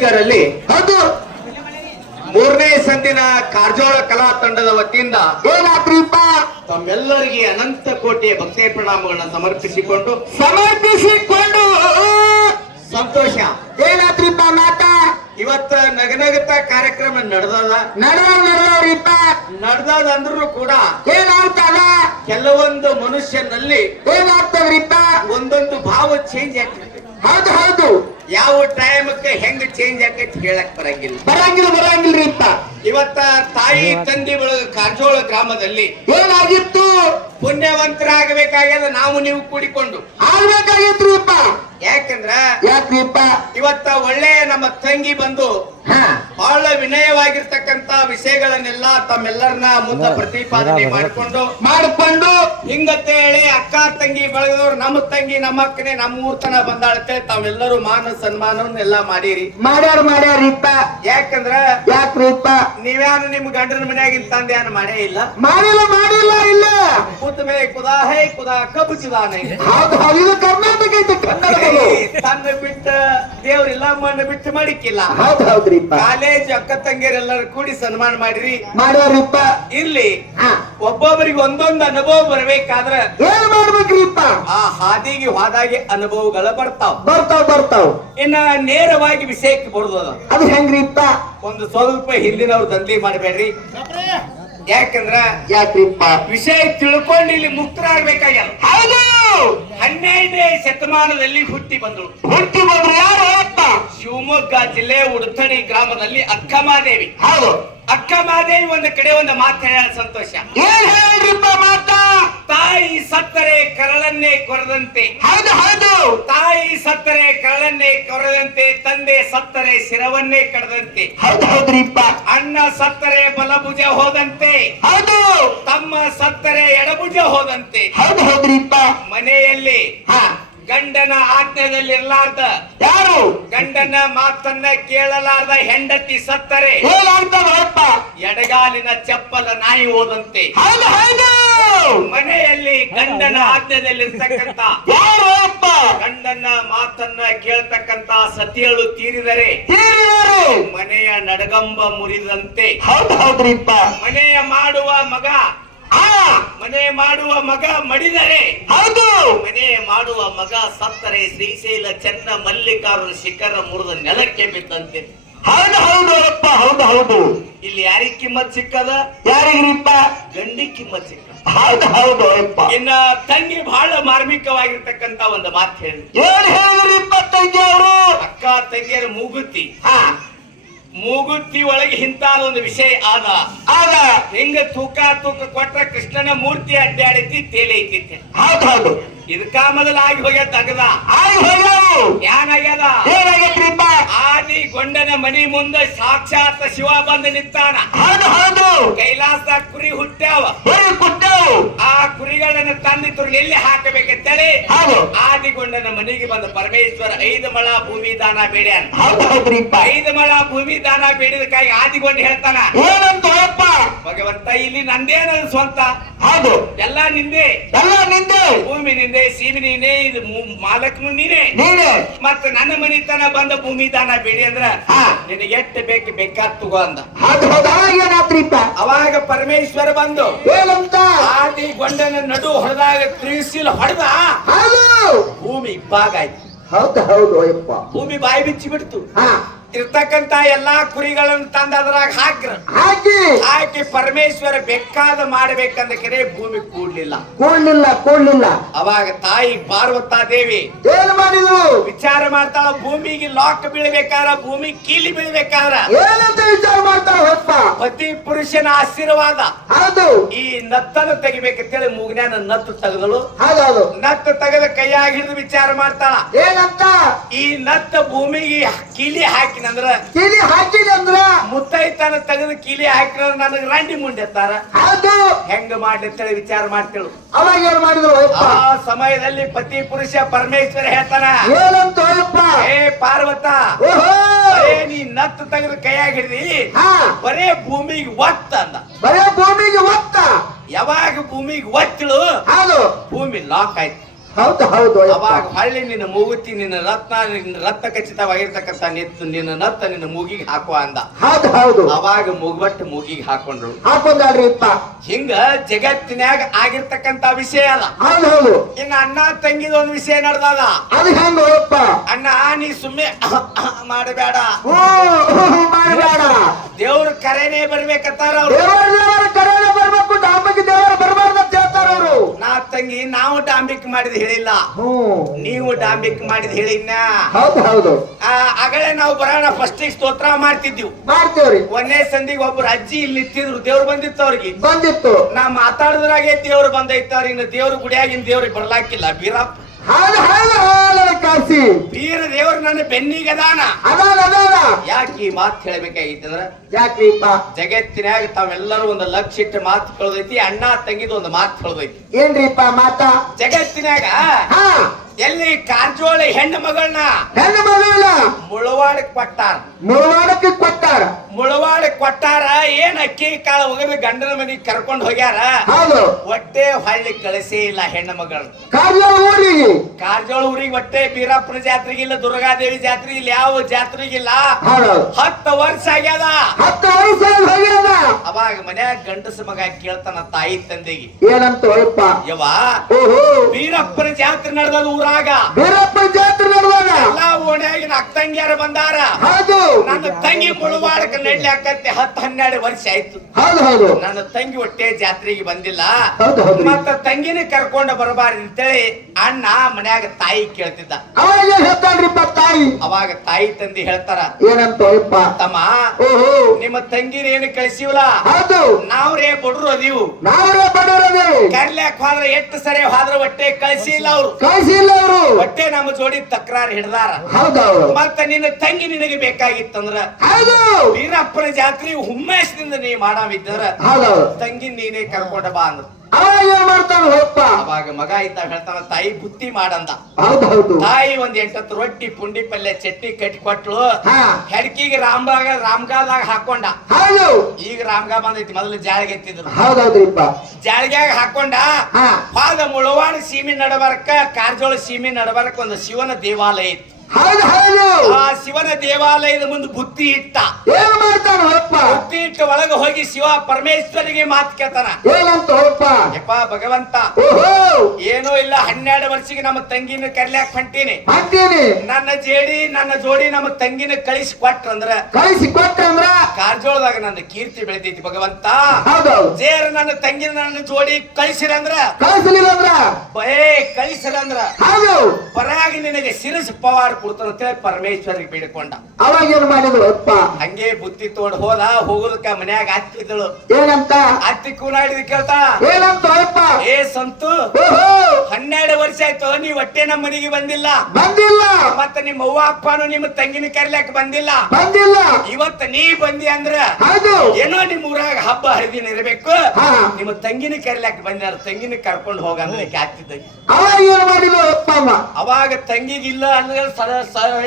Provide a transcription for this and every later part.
ಕಲಾವಿದರಲ್ಲಿ ಹೌದು ಮೂರನೇ ಸಂದಿನ ಕಾರಜೋಳ ಕಲಾ ತಂಡದ ವತಿಯಿಂದ ಏನಾದ್ರಿಪ್ಪ ತಮ್ಮೆಲ್ಲರಿಗೆ ಅನಂತ ಕೋಟಿಯ ಭಕ್ತಿ ಪ್ರಣಾಮಗಳನ್ನ ಸಮರ್ಪಿಸಿಕೊಂಡು ಸಂತೋಷ. ಏನಾದ್ರಿಪ್ಪ ಮಾತ ಇವತ್ತ ನಗನಗತ ಕಾರ್ಯಕ್ರಮ ನಡೆದವ್ರಿಪ್ಪ ನಡೆದಂದ್ರೂ ಕೂಡ ಏನಾಗ್ತದ ಕೆಲವೊಂದು ಮನುಷ್ಯನಲ್ಲಿ ಏನಾಗ್ತದ್ರಿಪ್ಪ ಒಂದೊಂದು ಭಾವ ಚೇಂಜ್ ಆಗ್ತದೆ. ಹೌದು ಹೌದು ಯಾವ ಟೈಮಕ್ಕೆ ಹೆಂಗ್ ಚೇಂಜ್ ಆಕೈತಿ ಹೇಳಕ್ ಬರಂಗಿಲ್ರಿಪ್ಪ. ಇವತ್ತ ತಾಯಿ ತಂದೆ ಬಳಗ ಕಾರಜೋಳ ಗ್ರಾಮದಲ್ಲಿ ಏನಾಗಿತ್ತು ಪುಣ್ಯವಂತರಾಗಬೇಕಾಗ್ಯದ ನಾವು ನೀವು ಕೂಡಿಕೊಂಡು ಆಗ್ಬೇಕಾಗಿತ್ರಿಪ್ಪ. ಯಾಕ್ರಿಪ್ಪ ಇವತ್ತ ಒಳ್ಳೆ ನಮ್ಮ ತಂಗಿ ಬಂದು ಬಹಳ ವಿನಯವಾಗಿರ್ತಕ್ಕಂತ ವಿಷಯಗಳನ್ನೆಲ್ಲ ತಮ್ಮೆಲ್ಲರನ್ನ ಮುಂದೆ ಪ್ರತಿಪಾದನೆ ಮಾಡಿಕೊಂಡು ಹಿಂಗತ್ತ ಹೇಳಿ ಅಕ್ಕ ತಂಗಿ ಬಳಗದವ್ರು ನಮ್ಮ ತಂಗಿ ನಮ್ಮ ಅಕ್ಕನೇ ನಮ್ಮ ಊರ್ತನ ಬಂದಾಳತೆ ತಾವೆಲ್ಲರೂ ಮಾನ ಸನ್ಮಾನವನ್ನೆಲ್ಲ ಮಾಡಿರಿ. ಮಾಡ್ಯಾರಿಪ್ಪ. ಯಾಕ್ರಿಪ್ಪ ನೀವ್ಯಾನು ನಿಮ್ ಗಂಡನ ಮನೆಯಾಗಿನ ತಂದೆ ಏನು ಮಾಡೇ ಇಲ್ಲ. ಮಾಡಿಲ್ಲ ಇಲ್ಲ ಕೂತ ಮೇಲೆ ಕುದಾಹೇ ಕುದಾ ಕಬ್ಬುಚಿದಾನೆ. ಇದು ಕರ್ನಾಟಕ ಐತೆ ಕನ್ನಡ ತನ್ನ ಬಿಟ್ಟ ದೇವ್ರಿಲ್ಲ ಮಣ್ಣು ಬಿಟ್ಟು ಮಡಿಕಿಲ್ಲ. ಹೌದ್ರಿಪ್ಪ. ಕಾಲೇಜ್ ಅಕ್ಕ ತಂಗಿಯರೆಲ್ಲರೂ ಕೂಡಿ ಸನ್ಮಾನ ಮಾಡಿರಿ. ಮಾಡ್ಯಾರಿಪ್ಪ. ಇರ್ಲಿ ಒಬ್ಬೊಬ್ಬರಿಗೆ ಒಂದೊಂದು ಅನುಭವ ಬರ್ಬೇಕಾದ್ರ ಏನ್ ಮಾಡ್ಬೇಕ್ರಿಪ್ಪ ಆ ಹಾದಿಗೆ ಹೋದಾಗೆ ಅನುಭವಗಳು ಬರ್ತಾವ. ಇನ್ನ ನೇರವಾಗಿ ವಿಷಯಕ್ಕೆ ಬರುದ ಅದು ಹೆಂಗ್ರಿಪ್ಪ ಒಂದು ಸ್ವಲ್ಪ ಹಿಂದಿನವ್ರು ದಂಧೆ ಮಾಡಬೇಡ್ರಿ. ಯಾಕ್ರಿಪ್ಪ ವಿಷಯ ತಿಳ್ಕೊಂಡು ಇಲ್ಲಿ ಮುಕ್ತರಾಗಬೇಕಾಗ್ಯಲ್ಲ. ಹೌದು 12ನೇ ಶತಮಾನದಲ್ಲಿ ಹುಟ್ಟಿ ಬಂದ್ರು ಯಾರು ಅಪ್ಪ? ಶಿವಮೊಗ್ಗ ಜಿಲ್ಲೆ ಉಡತಡಿ ಗ್ರಾಮದಲ್ಲಿ ಅಕ್ಕಮಾದೇವಿ. ಹೌದು ಅಕ್ಕಮಾದೇವಿ ಒಂದು ಕಡೆ ಒಂದು ಮಾತು ಹೇಳ ಸಂತೋಷ. ಏನ್ ಹೇಳ್ರಿಪ್ಪ ಮಾತ? ತಾಯಿ ಸತ್ತರೆ ಕರಳನ್ನೇ ಕೊರದಂತೆ. ಹೌದು ತಾಯಿ ಸತ್ತರೆ ಕರಳನ್ನೇ ಕೊರದಂತೆ, ತಂದೆ ಸತ್ತರೆ ಶಿರವನ್ನೇ ಕಡದಂತೆ. ಹೌದ್ರಿಪ್ಪ. ಅಣ್ಣ ಸತ್ತರೆ ಬಲಭುಜ ಹೋದಂತೆ, ಹೌದು ತಮ್ಮ ಸತ್ತರೆ ಎಡಭುಜ ಹೋದಂತೆ. ಹೌದ್ರಿಪ್ಪ. ಮನೆಯಲ್ಲಿ ಗಂಡನ ಆಜ್ಞೆಯಲ್ಲಿ ಇರ್ಲಾರ್ದ, ಯಾರು ಗಂಡನ ಮಾತನ್ನ ಕೇಳಲಾರ್ದ ಹೆಂಡತಿ ಸತ್ತರೆ ಎಡಗಾಲಿನ ಚಪ್ಪಲ ನಾಯಿ ಹೋದಂತೆ. ಮನೆಯಲ್ಲಿ ಗಂಡನ ಆಜ್ಞೆಯಲ್ಲಿ ಇರ್ತಕ್ಕಂತ, ಗಂಡನ ಮಾತನ್ನ ಕೇಳ್ತಕ್ಕಂತ ಸತಿಯಳು ತೀರಿದರೆ ಮನೆಯ ನಡಗಂಬ ಮುರಿದಂತೆ. ಹೌದ್ರಿಪ್ಪ. ಮನೆ ಮಾಡುವ ಮಗ ಮಡಿದರೆ, ಹೌದು ಮನೆ ಮಾಡುವ ಮಗ ಸತ್ತರೆ ಶ್ರೀಶೈಲ ಚೆನ್ನ ಮಲ್ಲಿಕಾರ್ಜುನ ಶಿಖರ ಮುರಿದ ನೆಲಕ್ಕೆ ಬಿದ್ದಂತೆ. ಹೌದು ಇಲ್ಲಿ ಯಾರಿಗೆ ಕಿಮ್ಮತ್ ಸಿಕ್ಕದ? ಯಾರಿಗ್ರಿಪ್ಪ? ಗಂಡಿ ಕಿಮ್ಮತ್ ಸಿಕ್ಕ. ಹೌದು ಇನ್ನ ತಂಗಿ ಬಹಳ ಮಾರ್ಮಿಕವಾಗಿರ್ತಕ್ಕಂತ ಒಂದು ಮಾತು ಹೇಳಿ. ಏನ್ ಹೇಳಿದ್ರಿಪ್ಪ ತಂಗಿ ಅವರು? ಅಕ್ಕ ತಂಗಿಯರ ಮೂಗುತ್ತಿ ಒಳಗೆ ಇಂತ ಒಂದು ವಿಷಯ ಆದ ಹೆಂಗ ತೂಕ ಕೊಟ್ರ ಕೃಷ್ಣನ ಮೂರ್ತಿ ಅಡ್ಡಾಡೈತಿ ತೇಲೆ ಐತಿ. ಹೌದು ಇದಕ್ಕ ಮೊದಲ ಆಗಿ ಹೋಗ್ಯ ತಗದ ಏನಾಗ್ಯದ? ಆದಿ ಗೊಂಡನ ಮನಿ ಮುಂದ ಸಾಕ್ಷಾತ್ ಶಿವ ಬಂದು ನಿಂತಾನ. ಕೈಲಾಸ ಕುರಿ ಹುಟ್ಟ್ಯಾವ. ಆ ಕುರಿಗಳನ್ನ ತಂದಿದ್ರು ಎಲ್ಲಿ ಹಾಕಬೇಕಂತೇಳಿ ಆದಿಗೊಂಡನ ಮನೆಗೆ ಬಂದ ಪರಮೇಶ್ವರ 5 ಮಳ ಭೂಮಿ ದಾನ ಬೇಡ್ಯಾನ. 5 ಮಳ ಭೂಮಿ ದಾನ ಬೇಡಿದಕ್ಕಾಗಿ ಆದಿಗೊಂಡ ಹೇಳ್ತಾನ, ಭಗವಂತ ಇಲ್ಲಿ ನಂದೇನ ಸ್ವಂತ, ಎಲ್ಲ ನಿಂದೆ, ಭೂಮಿ ನಿಂದೆ, ಸೀಮೆ ನೀನೆ, ಇದು ಮಾಲಕ್ನು ನೀನೆ. ಮತ್ತ ನನ್ನ ಮನಿತನ ಬಂದ ಭೂಮಿ ದಾನ ಬೇಡಿ ಅಂದ್ರ ನಿನಗೆ ಎಷ್ಟು ಬೇಕಾದ್ ತಗೋ ಅಂದ. ಅವಾಗ ಪರಮೇಶ್ವರ ಬಂದು ಆದಿ ಗೊಂಡನ ನಡು ಹೊಡೆದಾಗ ತ್ರಿಶೀಲ ಹೊಡೆದ ಭೂಮಿ ಇಬ್ಬಾಗ ಆಯ್ತು. ಭೂಮಿ ಬಾಯಿ ಬಿಚ್ಚಿ ಬಿಡ್ತು. ಇರ್ತಕ್ಕಂತ ಎಲ್ಲಾ ಕುರಿಗಳನ್ನು ತಂದ ಅದ್ರಾಗ ಹಾಕಿ ಪರಮೇಶ್ವರ ಬೇಕಾದ ಮಾಡ್ಬೇಕಂದ ಕೆರೆ ಭೂಮಿ ಕೂಡ್ಲಿಲ್ಲ. ಅವಾಗ ತಾಯಿ ಪಾರ್ವತಾ ದೇವಿ ಏನ್ ಮಾಡಿದ್ರು? ವಿಚಾರ ಮಾಡ್ತಾಳ, ಭೂಮಿಗೆ ಲಾಕ್ ಬೀಳ್ಬೇಕಾರ, ಭೂಮಿ ಕೀಲಿ ಬೀಳ್ಬೇಕಾರ ಏನಂತ ವಿಚಾರ ಮಾಡ್ತಾಳ? ಪತಿ ಪುರುಷನ ಆಶೀರ್ವಾದ. ಈ ನತ್ತನ್ನು ತೆಗಿಬೇಕಂತೇಳಿ ಮೂಗ್ನ್ಯಾನ ನತ್ತು ತೆಗೆದಳು. ನತ್ತು ತೆಗೆದ ಕೈಯಾಗಿ ಹಿಡಿದು ವಿಚಾರ ಮಾಡ್ತಾಳ, ಏನಂತ? ಈ ನತ್ತ ಭೂಮಿಗೆ ಕೀಲಿ ಹಾಕಿನಂದ್ರ ಮುತ್ತೈತನ ತೆಗೆದು ಕೀಲಿ ಹಾಕಿನ ನನಗೆ ರಂಡಿ ಮುಂಡೆತ್ತಾರ, ಹೆಂಗ ಮಾಡ್ಲಿ ವಿಚಾರ ಮಾಡ್ತೇಳು. ಅವಾಗ ಏನ್ ಮಾಡಿದ್ರು? ಆ ಸಮಯದಲ್ಲಿ ಪತಿ ಪುರುಷ ಪರಮೇಶ್ವರ ಹೇಳ್ತಾನ, ಏ ಪಾರ್ವತ, ನೀ ನತ್ತು ತೆಗೆದು ಕೈಯಾಗಿ ಹಿಡಿದಿ ಬರೇ ಭೂಮಿಗೆ ಒತ್ತ ಅಂದ. ಬರೇ ಭೂಮಿಗೆ ಒತ್ತ? ಯಾವಾಗ ಭೂಮಿಗೆ ಒತ್ತಳು ಭೂಮಿ ಲಾಕ್ ಆಯ್ತು. ಹೌದು ಹೌದು ಯಪ್ಪ. ಅವಾಗ ಹಳ್ಳಿ ನಿನ್ನ ಮೂಗುತಿ ನಿನ್ನ ರತ್ನ ಖಚಿತವಾಗಿರ್ತಕ್ಕಂಥ ನಿನ್ನ ನತ್ತ ನಿನ್ನ ಮೂಗಿಗೆ ಹಾಕುವ ಅಂದ. ಹೌದು ಹೌದು ಅವಾಗ ಮೂಗ್ಬಟ್ಟು ಮೂಗಿಗೆ ಹಾಕೊಂಡ್ರು. ಹಾಕೊಂಡಾಳ್ರಿ ಇಪ್ಪ. ಹಿಂಗ ಜಗತ್ತಿನ್ಯಾಗ ಆಗಿರ್ತಕ್ಕಂತ ವಿಷಯ ಅದ. ಹೌದು ಹೌದು ಇನ್ನ ಅಣ್ಣ ತಂಗಿದ ಒಂದು ವಿಷಯ ನಡ್ದದ. ಅದು ಹೆಂಗ ಯಪ್ಪ? ಅಣ್ಣ ನೀ ಸುಮ್ಮನೆ ಮಾಡಬೇಡ, ಮಾಡಬೇಡ. ದೇವ್ರ ಕರೆನೇ ಬರ್ಬೇಕತ್ತಾರ ಅವ್ರು. ದೇವರ ಕರೆಯ ಬರ್ಬೇಕು, ಡಾಂಬಿಕೆ ದೇವರ ಬರಬಾರ್ದು ಅಂತ ಹೇಳ್ತಾರ ಅವರು. ನಾ ತಂಗಿ ನಾವು ಡಾಂಬಿಕ್ ಮಾಡಿದ್ ಹೇಳಿಲ್ಲ, ನೀವು ಡಾಂಬಿಕ್ ಮಾಡಿದ್ ಹೇಳಿನ. ಹೌದು ಹೌದು ಆಗಲೇ ನಾವು ಬರೋಣ ಫಸ್ಟ್ ಸ್ತೋತ್ರ ಮಾಡ್ತಿದ್ವಿ. ಮಾಡ್ತೇವ್ರಿ. ಒಂದೇ ಸಂದಿಗೆ ಒಬ್ರು ಅಜ್ಜಿ ಇಲ್ಲಿ ನಿಂತಿದ್ರು, ದೇವ್ರು ಬಂದಿತ್ತು ಅವ್ರಿಗೆ. ಬಂದಿತ್ತು. ನಾ ಮಾತಾಡಿದ್ರಾಗೆ ದೇವ್ರು ಬಂದೈತಾರ. ಇನ್ನು ದೇವ್ರು ಗುಡಿಯಾಗಿನ ದೇವ್ರಿಗೆ ಬರ್ಲಾಕಿಲ್ಲ. ಬೀರಪ್ಪ ಹೌದು ಹೌದು ಹಾಲನ ಕಾಸಿ ಬೀರ ದೇವ್ರು ನನ್ನ ಬೆನ್ನಿಗದಾನ. ಅದಾನ ಯಾಕೆ ಈ ಮಾತು ಹೇಳ್ಬೇಕಾಗಿತ್ತಂದ್ರ, ಯಾಕ್ರಿಪ್ಪ? ಜಗತ್ತಿನಾಗ ತಾವೆಲ್ಲರೂ ಒಂದು ಲಕ್ಷ ಇಟ್ಟು ಮಾತು ಕೇಳೋದೈತಿ. ಅಣ್ಣ ತಂಗಿದ ಒಂದು ಮಾತು ಕೇಳೋದೈತಿ. ಏನ್ರಿಪ್ಪ ಮಾತ? ಜಗತ್ತಿನಾಗ ಹಾ ಎಲ್ಲಿ ಕಾರಜೋಳ ಹೆಣ್ಣು ಮಗಳನ್ನ ಹೆಣ್ಣು ಮಗಳ ಮುಳವಾಡಕ್ ಕೊಟ್ಟಾರ. ಮುಳವಾಡಕ್ಕೆ ಕೊಟ್ಟಾರ. ಮುಳವಾಡಕ್ ಕೊಟ್ಟಾರ. ಏನ್ ಅಕ್ಕಿ ಕಾಳು ಒಗದು ಗಂಡನ ಮನೆಗೆ ಕರ್ಕೊಂಡು ಹೋಗ್ಯಾರ. ಹೌದು. ಹೊಟ್ಟೆ ಹಳ್ಳಿ ಕಳಿಸೇ ಇಲ್ಲ ಹೆಣ್ಣು ಮಗಳು. ಕಾರಜೋಳ ಊರಿಗೆ, ಕಾರಜೋಳ ಊರಿಗೆ ಹೊಟ್ಟೆ ಬೀರಪ್ಪನ ಜಾತ್ರೆಗಿಲ್ಲ, ದುರ್ಗಾದೇವಿ ಜಾತ್ರೆ ಇಲ್ಲ, ಯಾವ ಜಾತ್ರೆಗಿಲ್ಲ. ಹೌದು 10 ವರ್ಷ ಆಗ್ಯದ. 10 ವರ್ಷ ಹೋಗ್ಯದ. ಅವಾಗ ಮನ್ಯಾಗ ಗಂಡಸ ಮಗ ಕೇಳ್ತಾನ ತಾಯಿ ತಂದೆಗೆ, ಏನಂತ ಯಪ್ಪ? ಯವ್ವ ಓಹೋ ಬೀರಪ್ಪನ ಜಾತ್ರೆ ನಡೆದ ಊರಾಗ ಬೀರಪ್ಪ ಜಾತ್ರೆ ನಡೆದಾಗ ಎಲ್ಲಾ ಓಣ್ಯಾಗಿನ ಅಕ್ಕಂಗ್ಯಾರ ಬಂದಾರ. ಹೌದು. ನನ್ನ ತಂಗಿ ಮುಳುವಾಡಕ ನಡ್ಲಾಕತ್ತೆ 10-12 ವರ್ಷ ಆಯ್ತು. ಹೌದು ಹೌದು ನನ್ನ ತಂಗಿ ಹೊಟ್ಟೆ ಜಾತ್ರೆಗೆ ಬಂದಿಲ್ಲ. ಹೌದು ಹೌದು. ಮತ್ತ ತಂಗಿನ ಕರ್ಕೊಂಡು ಬರಬಾರ್ದು ಅಂತೇಳಿ ಅಣ್ಣ ಮನ್ಯಾಗ ತಾಯಿ ಕೇಳ್ತಿದ್ದ. ಅವಾಗ ಏನ್ ಹೇಳ್ತಾಳ್ರಿಪ್ಪ ತಾಯಿ? ಅವಾಗ ತಾಯಿ ತಂದಿ ಹೇಳ್ತಾರ, ಏನಂತ ಯಪ್ಪ? ತಮ್ಮ ಓಹೋ ನಿಮ್ಮ ತಂಗಿನ ಏನು ಕಳಿಸಿವಲ್ಲ, ಹೌದು ನಾವ್ರೇ ಬಡ್ರು ಅದೀವು. ನಾವೇ ಬಡವರದೇವು. ಕರ್ಲ್ಯಾಕ್ ಹೋದ್ರ ಎಷ್ಟು ಸರಿ ಹೋದ್ರ ಹೊಟ್ಟೆ ಕಳಿಸಿಲ್ಲ ಅವ್ರು. ಕಳಿಸಿಲ್ಲ ಅವರು. ಹೊಟ್ಟೆ ನಮ್ಮ ಜೋಡಿ ತಕರಾರು ಹಿಡ್ದಾರ. ಹೌದೌದು. ಮತ್ತ ನಿನ್ನ ತಂಗಿ ನಿನಗೆ ಬೇಕಾಗಿತ್ತಂದ್ರ ಹೌದು ವೀರಪ್ಪನ ಜಾತ್ರೆ ಹುಮ್ಮೇಶದಿಂದ ನೀ ಮಾಡಾವಿದ್ದರ ಹೌದೌದು. ತಂಗಿ ನೀನೇ ಕರ್ಕೊಂಡ ಬಾ ಅಂದ್ರ. ಅವಾಗ ಏನ್ ಮಾಡ್ತಾನ ಯಪ್ಪ? ಅವಾಗ ಮಗ ಇದ್ದಾಗ ಹೇಳ್ತಾನ, ತಾಯಿ ಬುತ್ತಿ ಮಾಡಂದ. ಹೌದು ಹೌದು. ತಾಯಿ ಒಂದ್ 8 ರೊಟ್ಟಿ ಪುಂಡಿ ಪಲ್ಯ ಚಟ್ನಿ ಕಟ್ಟಿ ಕೊಟ್ಲು. ಹಾ ಹೆಡ್ಕಿಗೆ ರಾಮ್ಗಾದಾಗ ಹಾಕೊಂಡ. ಹೌದು. ಈಗ ರಾಮ್ಗಾ ಬಂದೈತಿ, ಮೊದಲು ಜಾಳಿಗೆ ಎತ್ತಿದ್ರು. ಹೌದೌದ್ರಿಪ್ಪ. ಜಾಳಿಗ್ಯಾಗ ಹಾಕೊಂಡ. ಹಾ ಪಾದ ಮುಳವಾಡ ಸೀಮೆ ನಡಬರ್ಕ ಕಾರಜೋಳ ಸೀಮೆ ನಡಬರ್ಕ ಒಂದು ಶಿವನ ದೇವಾಲಯ ಇತ್ತು. ಹೌದು ಹೌದು. ಆ ಶಿವನ ದೇವಾಲಯದ ಮುಂದೆ ಬುತ್ತಿ ಇಟ್ಟ. ಏನ್ ಮಾಡ್ತಾನ ಯಪ್ಪ? ಬುತ್ತಿ ಇಟ್ಟು ಒಳಗೆ ಹೋಗಿ ಶಿವ ಪರಮೇಶ್ವರಿಗೆ ಮಾತು ಕೇಳ್ತಾನ. ಏನಂತ ಯಪ್ಪ? ಯಪ್ಪ ಭಗವಂತ, ಓಹೋ ಏನೋ ಇಲ್ಲ 12 ವರ್ಷಕ್ಕೆ ನಮ್ಮ ತಂಗಿನ ಕರ್ಲ್ಯಾಕ್ ಹೊಂಟೀನಿ. ಅಂತೀನಿ ನನ್ನ ಜೋಡಿ ನಮ್ಮ ತಂಗಿನ ಕಳಿಸಿ ಕೊಟ್ರಂದ್ರ ಕಳಿಸಿ ಕೊಟ್ಟಂದ್ರ ಕಾರಜೋಳದಾಗ ನನ್ನ ಕೀರ್ತಿ ಬೆಳೆದೈತಿ. ಭಗವಂತ ಹೌದೌದು. ಜೇರ ನನ್ನ ತಂಗಿನ ನನ್ನ ಜೋಡಿ ಕಳಿಸಿರಂದ್ರ ಕಳಿಸಲಿಲ್ಲ ಅಂದ್ರ ಕಳಿಸಿರಂದ್ರ ಹೌದು ಪರಾಗಿ ನಿನಗೆ ಶಿರಸ್ ಪವಾರ ಕೊಡ್ತಾನ ಅಂತೇಳಿ ಪರಮೇಶ್ವರಿಗೆ ಬೇಡಿಕೊಂಡ. ಅವಾಗ ಏನ್ ಮಾಡಿದ್ರು ಯಪ್ಪ? ಹಂಗೆ ಬುತ್ತಿ ತೋಡ್ ಹೋಗೋದಕ್ಕ ಮನ್ಯಾಗ ಹತ್ತಿದಳು. ಏನಂತ? ಅತ್ತಿ ಕೂನಾಡಿದ ಕೇಳ್ತಾ, ಏನಂತ ಯಪ್ಪ? ಏ ಸಂತು, ಓಹೋ 12 ವರ್ಷ ಆಯ್ತು ನೀ ಹೊಟ್ಟೆ ನಮ್ಮ ಮನೆಗೆ ಬಂದಿಲ್ಲ. ಬಂದಿಲ್ಲ. ಮತ್ತ ನಿಮ್ಮ ಅವ್ವ ಅಪ್ಪನು ನಿಮ್ಮ ತಂಗಿನ ಕರ್ಲ್ಯಾಕ ಬಂದಿಲ್ಲ. ಬಂದಿಲ್ಲ. ಇವತ್ತ ನೀ ಬಂದಿ ಅಂದ್ರ ಹೌದು. ಏನೋ ನಿಮ್ ಊರಾಗ ಹಬ್ಬ ಹರಿದಿನ ಇರಬೇಕು. ಹಾ ನಿಮ್ಮ ತಂಗಿನ ಕರ್ಲ್ಯಾಕ ಬಂದಾರ, ತಂಗಿನ ಕರ್ಕೊಂಡು ಹೋಗಂದ್ರೆ ಹತ್ತಿದ್ದ. ಅವಾಗ ಏನ್ ಮಾಡಿದ್ರು ಯಪ್ಪ ಅಮ್ಮ? ಅವಾಗ ತಂಗಿಗಿಲ್ಲ ಅಂದ್ರೆ